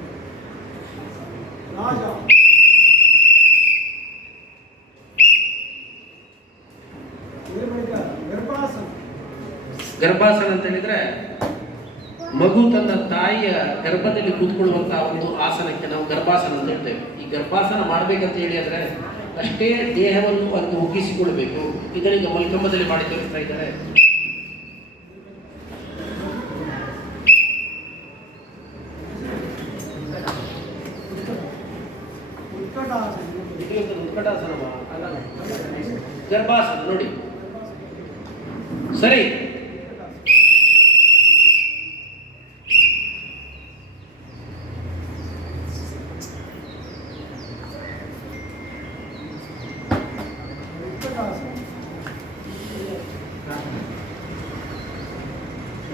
ರಾಜ ಗರ್ಭಾಸನ. ಗರ್ಭಾಸನ ಅಂತ ಹೇಳಿದ್ರೆ ಮಗು ತನ್ನ ತಾಯಿಯ ಗರ್ಭದಲ್ಲಿ ಕೂತ್ಕೊಳ್ಳುವಂತಹ ಒಂದು ಆಸನಕ್ಕೆ ನಾವು ಗರ್ಭಾಸನ ಅಂತ ಹೇಳ್ತೇವೆ. ಈ ಗರ್ಭಾಸನ ಮಾಡ್ಬೇಕಂತ ಹೇಳಿ ಅಂದ್ರೆ ಅಷ್ಟೇ ದೇಹವನ್ನು ಅಲ್ಲಿ ಒಗ್ಗಿಸಿಕೊಳ್ಬೇಕು. ಇದರೀಗ ಮಲ್ಕಂಬದಲ್ಲಿ ಮಾಡಿ ತೋರಿಸ್ತಾ ಇದ್ದಾರೆ. ಉತ್ಕಟಾಸನ ಗರ್ಭಾಸನ ನೋಡಿ ಸರಿ.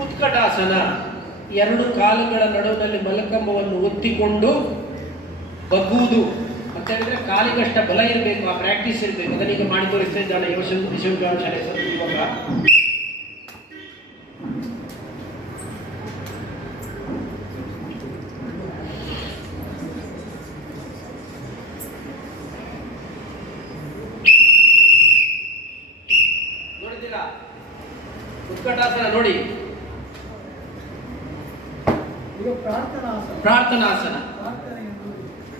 ಉತ್ಕಟಾಸನ ಎರಡು ಕಾಲುಗಳ ನಡುವಿನಲ್ಲಿ ಮಲಕಂಬವನ್ನು ಒತ್ತಿಕೊಂಡು ಬಗ್ಗುವುದು ಅಂತ ಹೇಳಿದ್ರೆ ಕಾಲಿಗಷ್ಟ ಬಲ ಇರಬೇಕು, ಆ ಪ್ರಾಕ್ಟೀಸ್ ಇರಬೇಕು. ಅದನ್ನೀಗ ಮಾಡಿ ತೋರಿಸ್ತಾ ಇದ್ದಾನೆ ಯಶವಂತ ಶಾಲೆ ಇವಾಗ. ನೋಡಿದ್ದೀರಾ ಉತ್ಕಟಾಸನ ನೋಡಿ. ಪ್ರಾರ್ಥನಾಸನ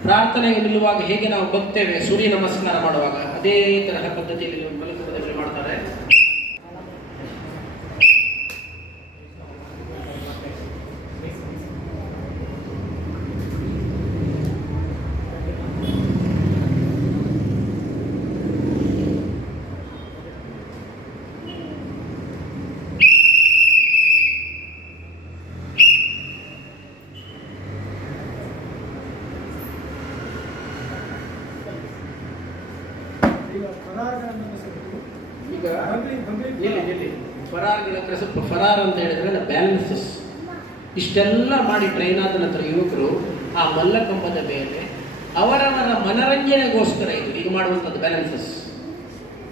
ಪ್ರಾರ್ಥನೆಗೆ ನಿಲ್ಲುವಾಗ ಹೇಗೆ ನಾವು ಬಗ್ತೇವೆ ಸೂರ್ಯ ನಮಸ್ಕಾರ ಮಾಡುವಾಗ, ಅದೇ ತರಹ ಪದ್ಧತಿಯಲ್ಲಿ ಮಲಕಂಬದಲ್ಲಿ ಮಾಡ್ತಾರೆ. ಈಗ ಫರಾರ್ಗಳ ಹತ್ರ ಸ್ವಲ್ಪ ಫರಾರ್ ಅಂತ ಹೇಳಿದ್ರೆ ಬ್ಯಾಲೆನ್ಸಸ್ ಇಷ್ಟೆಲ್ಲ ಮಾಡಿ ಟ್ರೈನ್ ಆದ ನಂತರ ಯುವಕರು ಆ ಮಲ್ಲಕಂಬದ ಮೇಲೆ ಅವರವರ ಮನರಂಜನೆಗೋಸ್ಕರ ಇದು ಈಗ ಮಾಡುವಂಥದ್ದು ಬ್ಯಾಲೆನ್ಸಸ್.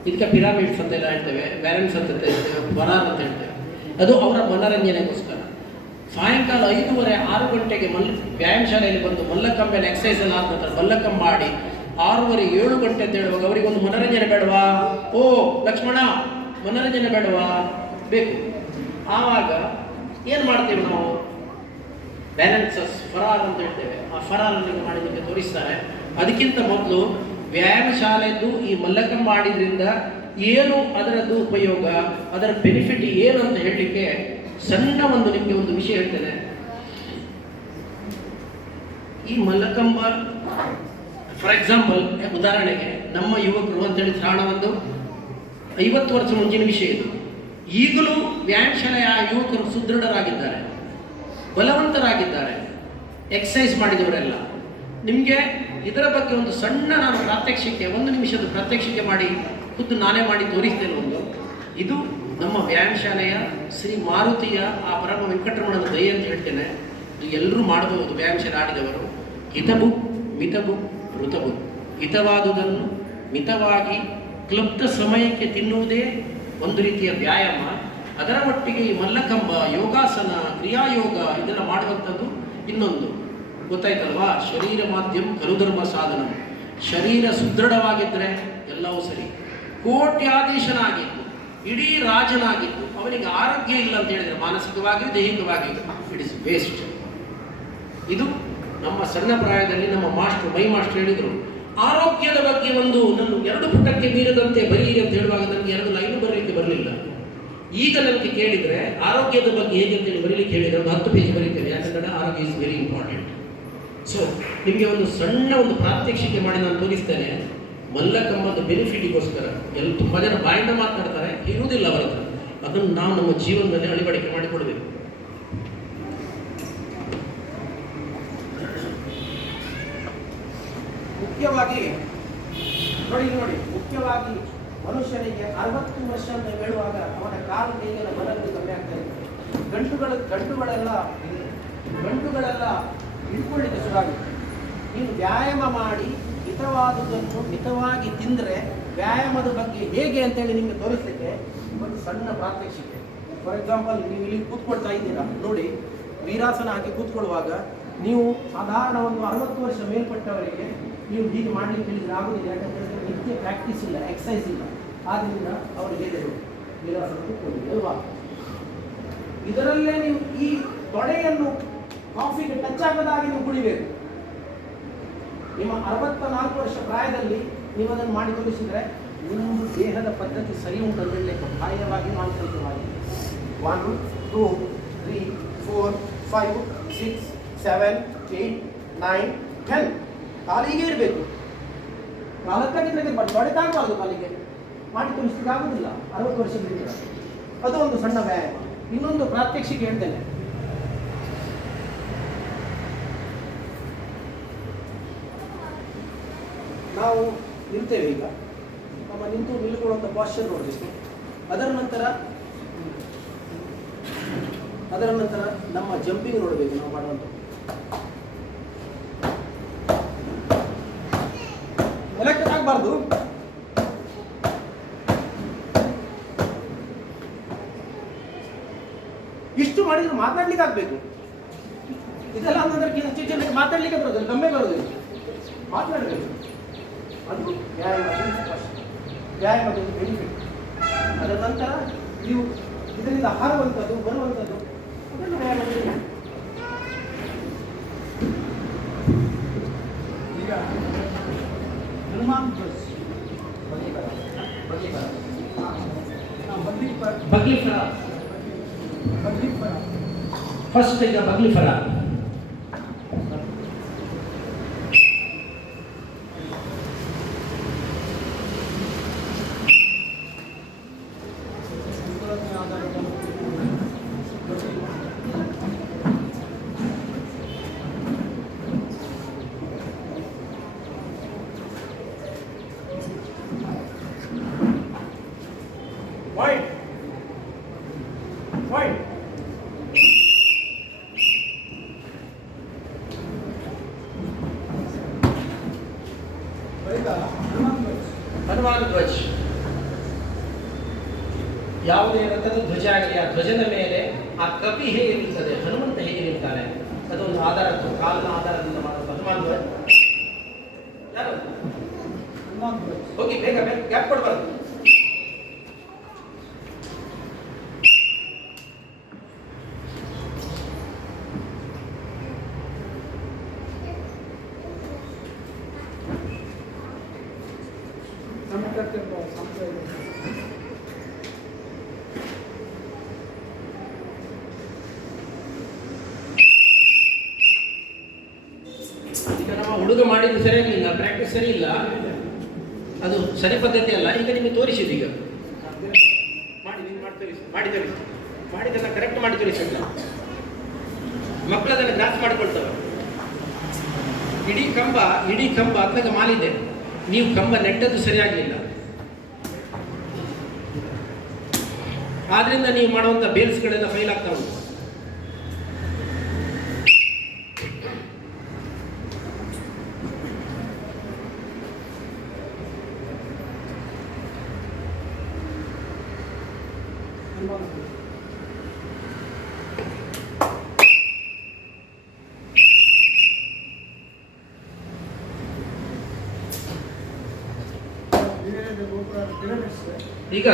ಇದಕ್ಕೆ ಪಿರಾಮಿಡ್ಸ್ ಅಂತೆಲ್ಲ ಹೇಳ್ತೇವೆ, ಬ್ಯಾಲೆನ್ಸ್ ಅಂತ ಹೇಳ್ತೇವೆ, ಫರಾರ್ ಅಂತ ಹೇಳ್ತೇವೆ. ಅದು ಅವರ ಮನರಂಜನೆಗೋಸ್ಕರ. ಸಾಯಂಕಾಲ 5:30 6 ಗಂಟೆಗೆ ವ್ಯಾಯಾಮ ಶಾಲೆಯಲ್ಲಿ ಬಂದು ಮಲ್ಲಕಂಬೆಯಲ್ಲಿ ಎಕ್ಸಸೈಸ್ ಎಲ್ಲ ಆದ ನಂತರ ಮಲ್ಲಕಂಬ ಮಾಡಿ 6:30 7 ಗಂಟೆ ಅಂತ ಹೇಳುವಾಗ ಅವರಿಗೊಂದು ಮನರಂಜನೆ ಬೇಡವಾ? ಓ ಲಕ್ಷ್ಮಣ, ಮನರಂಜನೆ ಬೇಡವಾ? ಬೇಕು. ಆವಾಗ ಏನು ಮಾಡ್ತೇವೆ ನಾವು? ಬ್ಯಾಲೆನ್ಸಸ್ ಫರಾರ್ ಅಂತ ಹೇಳ್ತೇವೆ. ಆ ಫರಾರ್ ಮಾಡಿ ನಿಮಗೆ ತೋರಿಸ್ತಾರೆ. ಅದಕ್ಕಿಂತ ಮೊದಲು ವ್ಯಾಯಾಮ ಶಾಲೆದ್ದು ಈ ಮಲ್ಲಕಂಬ ಮಾಡಿದ್ರಿಂದ ಏನು ಅದರದ್ದು ಉಪಯೋಗ, ಅದರ ಬೆನಿಫಿಟ್ ಏನು ಅಂತ ಹೇಳಲಿಕ್ಕೆ ಸಣ್ಣ ನಿಮಗೆ ಒಂದು ವಿಷಯ ಹೇಳ್ತೇನೆ. ಈ ಮಲ್ಲಕಂಬ ಫಾರ್ ಎಕ್ಸಾಂಪಲ್, ಉದಾಹರಣೆಗೆ ನಮ್ಮ ಯುವಕರು ಅಂತೇಳಿ ಶ್ರಾವಣ ಒಂದು 50 ವರ್ಷ ಮುಂಚಿನ ವಿಷಯ ಇದು. ಈಗಲೂ ವ್ಯಾಯಾಮ ಶಾಲೆಯ ಯುವಕರು ಸುದೃಢರಾಗಿದ್ದಾರೆ, ಬಲವಂತರಾಗಿದ್ದಾರೆ, ಎಕ್ಸಸೈಸ್ ಮಾಡಿದವರೆಲ್ಲ. ನಿಮಗೆ ಇದರ ಬಗ್ಗೆ ಒಂದು ಸಣ್ಣ ನಾನು ಪ್ರಾತ್ಯಕ್ಷಿಕೆ, 1 ನಿಮಿಷದ ಪ್ರಾತ್ಯಕ್ಷಿಕೆ ಮಾಡಿ ಖುದ್ದು ನಾನೇ ಮಾಡಿ ತೋರಿಸ್ತೇನೆ. ಇದು ನಮ್ಮ ವ್ಯಾಯಾಮ ಶಾಲೆಯ ಶ್ರೀ ಮಾರುತಿಯ ಆ ಪರಮ ವೆಂಕಟರಮಣನ ದಯೆ ಅಂತ ಹೇಳ್ತೇನೆ. ಇದು ಎಲ್ಲರೂ ಮಾಡಬಹುದು. ವ್ಯಾಯಾಮ ಶಾಲೆ ಆಡಿದವರು ಹಿತಬು ಮಿತಬು ಋತಬು, ಹಿತವಾದುದನ್ನು ಮಿತವಾಗಿ ಕ್ಲುಪ್ತ ಸಮಯಕ್ಕೆ ತಿನ್ನುವುದೇ ಒಂದು ರೀತಿಯ ವ್ಯಾಯಾಮ. ಅದರ ಒಟ್ಟಿಗೆ ಈ ಮಲ್ಲಕಂಬ, ಯೋಗಾಸನ, ಕ್ರಿಯಾಯೋಗ ಇದೆಲ್ಲ ಮಾಡುವಂಥದ್ದು ಇನ್ನೊಂದು. ಗೊತ್ತಾಯ್ತಲ್ವಾ? ಶರೀರ ಮಾಧ್ಯಮ ಕರುಧರ್ಮ ಸಾಧನ. ಶರೀರ ಸುದೃಢವಾಗಿದ್ದರೆ ಎಲ್ಲವೂ ಸರಿ. ಕೋಟ್ಯಾಧೀಶನಾಗಿದ್ದು, ಇಡೀ ರಾಜನಾಗಿದ್ದು, ಅವನಿಗೆ ಆರೋಗ್ಯ ಇಲ್ಲ ಅಂತ ಹೇಳಿದರೆ ಮಾನಸಿಕವಾಗಿಯೂ ದೈಹಿಕವಾಗಿಯೂ ಇಟ್ ಇಸ್ ವೇಸ್ಟ್. ಇದು ನಮ್ಮ ಸಣ್ಣ ಪ್ರಾಯದಲ್ಲಿ ನಮ್ಮ ಮೈ ಮಾಸ್ಟರ್ ಹೇಳಿದರು, ಆರೋಗ್ಯದ ಬಗ್ಗೆ ಒಂದು ನನ್ನ 2 ಪುಟಕ್ಕೆ ಮೀರದಂತೆ ಬರೀರಿ ಅಂತ ಹೇಳುವಾಗ ನನಗೆ 2 ಲೈನು ಬರಲಿಕ್ಕೆ ಬರಲಿಲ್ಲ. ಈಗ ನನಗೆ ಕೇಳಿದರೆ ಆರೋಗ್ಯದ ಬಗ್ಗೆ ಹೇಗೆ ಅಂತೇಳಿ ಬರೀಲಿಕ್ಕೆ ಹೇಳಿದರೆ ಒಂದು 10 ಪೇಜ್ ಬರೀತೇನೆ. ಯಾಕಂದರೆ ಆರೋಗ್ಯ ಇಸ್ ವೆರಿ ಇಂಪಾರ್ಟೆಂಟ್. ಸೊ ನಿಮಗೆ ಒಂದು ಸಣ್ಣ ಪ್ರಾತ್ಯಕ್ಷಿಕೆ ಮಾಡಿ ನಾನು ತೋರಿಸ್ತೇನೆ. ಮಲ್ಲಕಂಬದ ಬೆನಿಫಿಟಿಗೋಸ್ಕರ ತುಂಬ ಜನ ಬಾಯಿಂದ ಮಾತನಾಡ್ತಾರೆ, ಇರುವುದಿಲ್ಲ ಅವರ ಹತ್ರ. ಅದನ್ನು ನಾವು ನಮ್ಮ ಜೀವನದಲ್ಲಿ ಅಳವಡಿಕೆ ಮಾಡಿಕೊಡ್ಬೇಕು. ಮುಖ್ಯವಾಗಿ ಮುಖ್ಯವಾಗಿ ಮನುಷ್ಯನಿಗೆ 60 ವರ್ಷ ಅಂತ ಹೇಳುವಾಗ ಅವನ ಕಾಲು ಕೈಗಳ ಬಲಗಳು ಕಮ್ಮಿ ಆಗ್ತಾ ಇದೆ. ಗಂಟುಗಳೆಲ್ಲ ಹಿಡ್ಕೊಳ್ಳಿಕ್ಕೆ ಶುರುವಾಗುತ್ತೆ. ನೀನು ವ್ಯಾಯಾಮ ಮಾಡಿ ಹಿತವಾದುದನ್ನು ಮಿತವಾಗಿ ತಿಂದರೆ ವ್ಯಾಯಾಮದ ಬಗ್ಗೆ ಹೇಗೆ ಅಂತೇಳಿ ನಿಮಗೆ ತೋರಿಸಲಿಕ್ಕೆ ಒಂದು ಸಣ್ಣ ಪ್ರಾತ್ಯಕ್ಷಿಕೆ. ಫಾರ್ ಎಕ್ಸಾಂಪಲ್, ನೀವು ಇಲ್ಲಿ ಕೂತ್ಕೊಳ್ತಾ ಇದ್ದೀರಾ ನೋಡಿ, ವೀರಾಸನ ಹಾಕಿ ಕೂತ್ಕೊಳ್ಳುವಾಗ ನೀವು ಸಾಧಾರಣ ಒಂದು 60 ವರ್ಷ ಮೇಲ್ಪಟ್ಟವರಿಗೆ ನೀವು ಹೀಗೆ ಮಾಡಲಿಕ್ಕೆ ಹೇಳಿದ್ರೆ ಆಗುವುದಿಲ್ಲ. ಯಾಕಂತ ಹೇಳಿದ್ರೆ ನಿತ್ಯ ಪ್ರಾಕ್ಟೀಸ್ ಇಲ್ಲ, ಎಕ್ಸಸೈಸ್ ಇಲ್ಲ. ಆದ್ದರಿಂದ ಅವರು ಹೇಳಿದರು ವೀರಾಸನ ಕೂತ್ಕೊಳ್ಳಿ ಅಲ್ವಾ. ಇದರಲ್ಲೇ ನೀವು ಈ ತೊಡೆಯನ್ನು ಕಾಫಿಗೆ ಟಚ್ ಆಗದಾಗಿ ನೀವು ಕುಡಿಬೇಕು. ನಿಮ್ಮ 64 ವರ್ಷ ಪ್ರಾಯದಲ್ಲಿ ನೀವು ಅದನ್ನು ಮಾಡಿ ತೋರಿಸಿದರೆ ನಿಮ್ಮ ದೇಹದ ಪದ್ಧತಿ ಸರಿ ಉಂಟು ಅಂತ ಹೇಳಲಿಕ್ಕೆ ಬಾಹ್ಯವಾಗಿ ಮಾನಸಿಕವಾಗಿ 1 2 3 4 5 6 7 8 9 10 ಕಾಲಿಗೆ ಇರಬೇಕು. ಕಾಲಕ್ಕಾಗಿದ್ರೆ ತೊಡೆ ತಾಗಬಾರ್ದು, ಕಾಲಿಗೆ ಮಾಡಿ ತೋರಿಸ್ಲಿಕ್ಕೆ ಆಗುವುದಿಲ್ಲ 60 ವರ್ಷದಿಂದ. ಅದು ಒಂದು ಸಣ್ಣ ವ್ಯಾಯಾಮ. ಇನ್ನೊಂದು ಪ್ರಾತ್ಯಕ್ಷಿಕೆ ಹೇಳ್ತೇನೆ. ನಾವು ನಿಲ್ತೇವೆ ಈಗ, ನಮ್ಮ ನಿಲ್ಕೊಳ್ಳುವಂಥ ಪಾಶ್ಚರ್ ನೋಡಬೇಕು. ಅದರ ನಂತರ ನಮ್ಮ ಜಂಪಿಂಗ್ ನೋಡಬೇಕು. ನಾವು ಮಾಡುವಂಥ ಎಲೆಕ್ಟ್ ಆಗಬಾರ್ದು. ಇಷ್ಟು ಮಾಡಿದ್ರೆ ಮಾತಾಡ್ಲಿಕ್ಕೆ ಆಗಬೇಕು. ಇದೆಲ್ಲ ಅಂತಂದ್ರೆ ಮಾತಾಡ್ಲಿಕ್ಕೆ ಬರೋದಿಲ್ಲ, ಕಮ್ಮಿ ಬರೋದಿಲ್ಲ, ಮಾತನಾಡಬೇಕು. ಅದು ವ್ಯಾಯಾಮದ ಒಂದು ಬೆನಿಫಿಟ್. ಅದರ ನಂತರ ನೀವು ಇದರಿಂದ ಹಾರುವಂಥದ್ದು ಬರುವಂಥದ್ದು ಅದನ್ನು ವ್ಯಾಯಾಮ. ಈಗ ಹನುಮಾನ್ ಬಗ್ಲಿಫರ ಫಸ್ಟ್ ಈಗ ಬಗ್ಲಿಫರ. ಹನುಮಾನ್ ಧ್ವಜ. ಯಾವುದೇ ರಥದ ಧ್ವಜ ಆಗಲಿ, ಆ ಧ್ವಜದ ಮೇಲೆ ಆ ಕಪಿ ಹೇಗೆ ನಿಲ್ತದೆ, ಹನುಮಂತ ಹೇಗೆ ನಿಲ್ತಾನೆ, ಅದೊಂದು ಆಧಾರ, ಕಾಲನ ಆಧಾರದಿಂದ ಮಾಡುವ ಹನುಮಾನ್ ಧ್ವಜ. ಯಾರು ಹೋಗಿ ಬೇಗ ಬೇಗ ಗ್ಯಾಪ್ ಕೊಡಬಾರ್ದು. ಈಗ ನಮ್ಮ ಹುಡುಗ ಮಾಡಿದ್ದು ಸರಿಯಾಗಲಿಲ್ಲ, ಪ್ರಾಕ್ಟೀಸ್ ಸರಿ ಇಲ್ಲ, ಅದು ಸರಿ ಪದ್ಧತಿ ಅಲ್ಲ. ಈಗ ನಿಮಗೆ ತೋರಿಸಿದ್ದು, ಈಗ ಮಾಡಿದೆಲ್ಲ ಕರೆಕ್ಟ್ ಮಾಡಿ ತೋರಿಸಿಲ್ಲ. ಮಕ್ಕಳು ಅದನ್ನು ಗ್ರಾಸ್ ಮಾಡಿಕೊಳ್ತವೆ. ಇಡೀ ಕಂಬ ಅತ್ಲಾಗ ಮಾಲಿದೆ, ನೀವು ಕಂಬ ನೆಟ್ಟದ್ದು ಸರಿಯಾಗಲಿಲ್ಲ. ಆದ್ರಿಂದ ನೀವು ಮಾಡುವಂಥ ಬೇಲ್ಸ್ಗಳೆಲ್ಲ ಫೈಲ್ ಆಗ್ತಾ ಉಂಟು. ಈಗ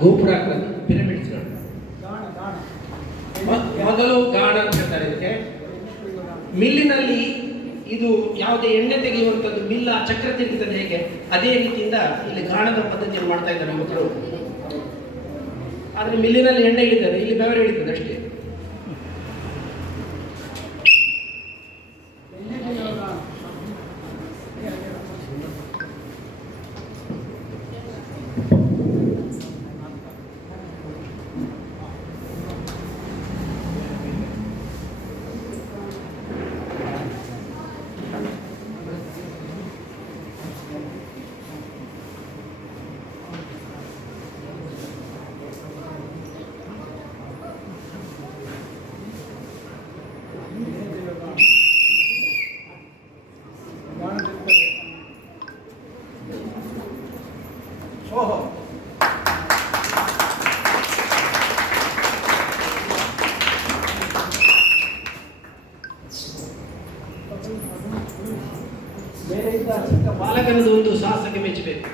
ಗೋಪುರ ಪಿರಮಿಡ್ಸ್ಗಳು ಮೊದಲು ಗಾಣ ಅಂತ ಹೇಳ್ತಾರೆ ಇದಕ್ಕೆ. ಮಿಲ್ಲಿನಲ್ಲಿ ಇದು ಯಾವುದೇ ಎಣ್ಣೆ ತೆಗೆಯುವಂಥದ್ದು ಮಿಲ್ಲ ಚಕ್ರ ತಿರುಗುತ್ತದೆ ಹೇಗೆ, ಅದೇ ರೀತಿಯಿಂದ ಇಲ್ಲಿ ಗಾಣದ ಪದ್ಧತಿಯನ್ನು ಮಾಡ್ತಾ ಇದ್ದಾರೆ ಯುವಕರು. ಆದರೆ ಮಿಲ್ಲಿನಲ್ಲಿ ಎಣ್ಣೆ ಇಳಿತದೆ, ಇಲ್ಲಿ ಬೆವರು ಇಳಿತದೆ ಅಷ್ಟೇ. ಮೇಲೆಯಿಂದ ಚಿಕ್ಕ ಬಾಲಕನದು ಒಂದು ಸಾಹಸಕ್ಕೆ ಮೆಚ್ಚಬೇಕು.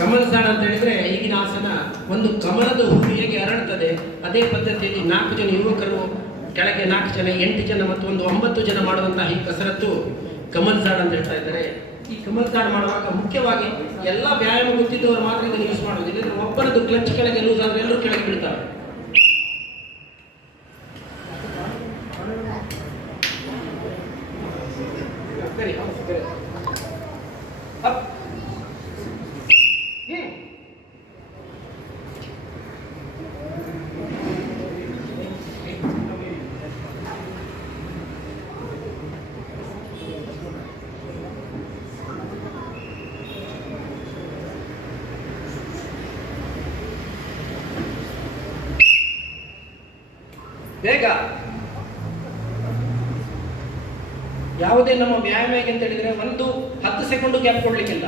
ಕಮಲಸಾಣ ಅಂತ ಹೇಳಿದ್ರೆ ಈಗಿನ ಆಸನ ಒಂದು ಕಮಲದ ಹೂ ಹೇಗೆ ಅರಳುತ್ತದೆ ಅದೇ ಪದ್ಧತಿಯಲ್ಲಿ 4 ಜನ ಯುವಕರು ಕೆಳಗೆ 4 ಜನ 8 ಜನ ಮತ್ತು ಒಂದು 9 ಜನ ಮಾಡುವಂತಹ ಈ ಕಸರತ್ತು ಕಮಲ್ಸಾಡ್ ಅಂತ ಹೇಳ್ತಾ ಇದ್ದಾರೆ. ಈ ಕಮಲ್ಸಾಡ್ ಮಾಡುವಾಗ ಮುಖ್ಯವಾಗಿ ಎಲ್ಲ ವ್ಯಾಯಾಮ ಗೊತ್ತಿದ್ದವರು ಮಾತ್ರ ಇದನ್ನು ಯೂಸ್ ಮಾಡೋದು. ಇಲ್ಲಂದ್ರೆ ಒಬ್ಬರದ್ದು ಕ್ಲಚ್ ಕೆಳಗೆ ಲೂಸ್ ಆದ್ರೆ ಎಲ್ಲರೂ ಕೆಳಗೆ ಬೀಳ್ತಾರೆ. ಅಪ್. ಬೇಗ ಯಾವುದೇ ನಮ್ಮ ವ್ಯಾಯಾಮ ಹೇಗೆ ಅಂತ ಹೇಳಿದ್ರೆ ಒಂದು 10 ಸೆಕೆಂಡ್ ಗ್ಯಾಪ್ ಕೊಡ್ಲಿಕ್ಕಿಲ್ಲ.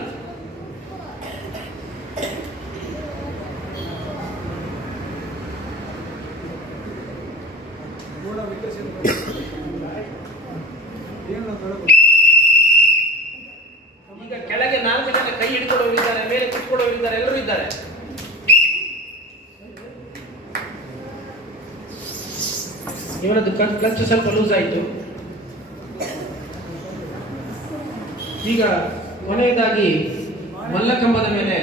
ಈಗ ಕೆಳಗೆ 4 ಜನ ಕೈ ಹಿಡ್ಕೊಳ್ಳೋರಿದ್ದಾರೆ, ಮೇಲೆ ಕುತ್ಕೊಳ್ಳೋರಿದ್ದಾರೆ, ಎಲ್ಲರೂ ಇದ್ದಾರೆ. ಇವರದ್ದು ಕ್ಲಚ್ ಸ್ವಲ್ಪ ಲೂಸ್ ಆಯಿತು. ಈಗ ಕೊನೆಯದಾಗಿ ಮಲ್ಲಕಂಬದ ಮೇಲೆ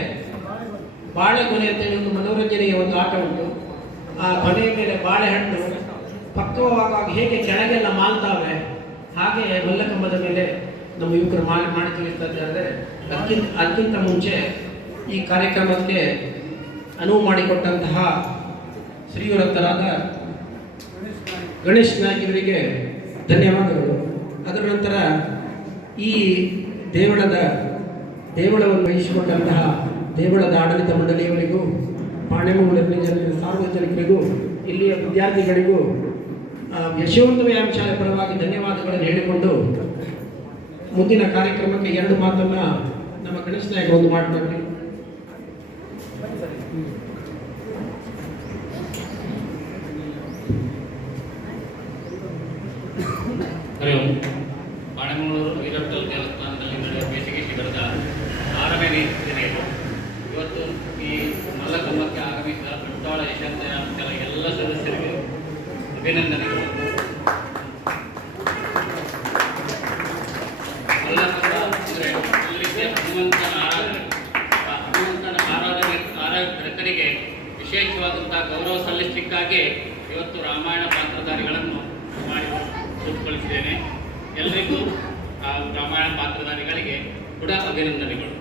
ಬಾಳೆಗೊನೆ ಅಂತೇಳಿ ಒಂದು ಮನೋರಂಜನೆಯ ಒಂದು ಆಟ ಉಂಟು. ಆ ಕೊನೆಯ ಮೇಲೆ ಬಾಳೆಹಣ್ಣು ಪಕ್ವವಾಗಿ ಹೇಗೆ ಕೆಳಗೆಲ್ಲ ಮಾಲ್ತಾವೆ ಹಾಗೆ ಮಲ್ಲಕಂಬದ ಮೇಲೆ ನಮ್ಮ ಯುವಕರು ಮಾಡಿ ತಿಳಿಸ್ತಾ ಇದ್ದಾರೆ. ಅದಕ್ಕಿಂತ ಮುಂಚೆ ಈ ಕಾರ್ಯಕ್ರಮಕ್ಕೆ ಅನುವು ಮಾಡಿಕೊಟ್ಟಂತಹ ಶ್ರೀಯುತರಾದ ಗಣೇಶ್ ನಾಯ್ಕ ಇವರಿಗೆ ಧನ್ಯವಾದಗಳು. ಅದರ ನಂತರ ಈ ದೇವಳವನ್ನು ವಹಿಸಿಕೊಂಡಂತಹ ದೇವಳದ ಆಡಳಿತ ಮಂಡಳಿಯವರಿಗೂ, ಪಾಣೆಮೂಲ ಸಾರ್ವಜನಿಕರಿಗೂ, ಇಲ್ಲಿಯ ವಿದ್ಯಾರ್ಥಿಗಳಿಗೂ ಯಶವಂತ ವ್ಯಾಯಾಮ ಶಾಲೆ ಪರವಾಗಿ ಧನ್ಯವಾದಗಳನ್ನು ಹೇಳಿಕೊಂಡು ಮುಂದಿನ ಕಾರ್ಯಕ್ರಮಕ್ಕೆ 2 ಮಾತನ್ನು ನಮ್ಮ ಗಣೇಶ್ ನಾಯ್ಕ ಒಂದು ಮಾತನಾಡಿ. ಬಾಳೆಮೂಳೂರು ವೀರಟ್ಟಲ್ ದೇವಸ್ಥಾನದಲ್ಲಿ ನಡೆಯುವ ಬೇಸಿಗೆ ಶಿಬಿರದ 6ನೇ ದಿನ. ಇವತ್ತು ಈ ಮಲ್ಲಕಂಬಕ್ಕೆ ಆಗಮಿಸಿದ ಬಂಟ್ವಾಳ ಯಶವಂತ ಶಾಲೆಯ ಎಲ್ಲ ಸದಸ್ಯರಿಗೆ ಅಭಿನಂದನೆಗಳು. ಮಲ್ಲಕಂಬ ಅಂದರೆ ಒಂದು ರೀತಿಯ ಹನುಮಂತನ ಆರಾಧಕರಿಗೆ ವಿಶೇಷವಾದಂತಹ ಗೌರವ ಸಲ್ಲಿಸಲಿಕ್ಕಾಗಿ ಇವತ್ತು ರಾಮಾಯಣ ಪಾತ್ರಧಾರಿಗಳನ್ನು ಮಾಡಿ ಕೂತ್ಕೊಳಿಸಿದ್ದೇನೆ. ಎಲ್ಲರಿಗೂ ರಾಮಾಯಣ ಪಾತ್ರಧಾರಿಗಳಿಗೆ ಕೂಡ ಅಭಿನಂದನೆಗಳು.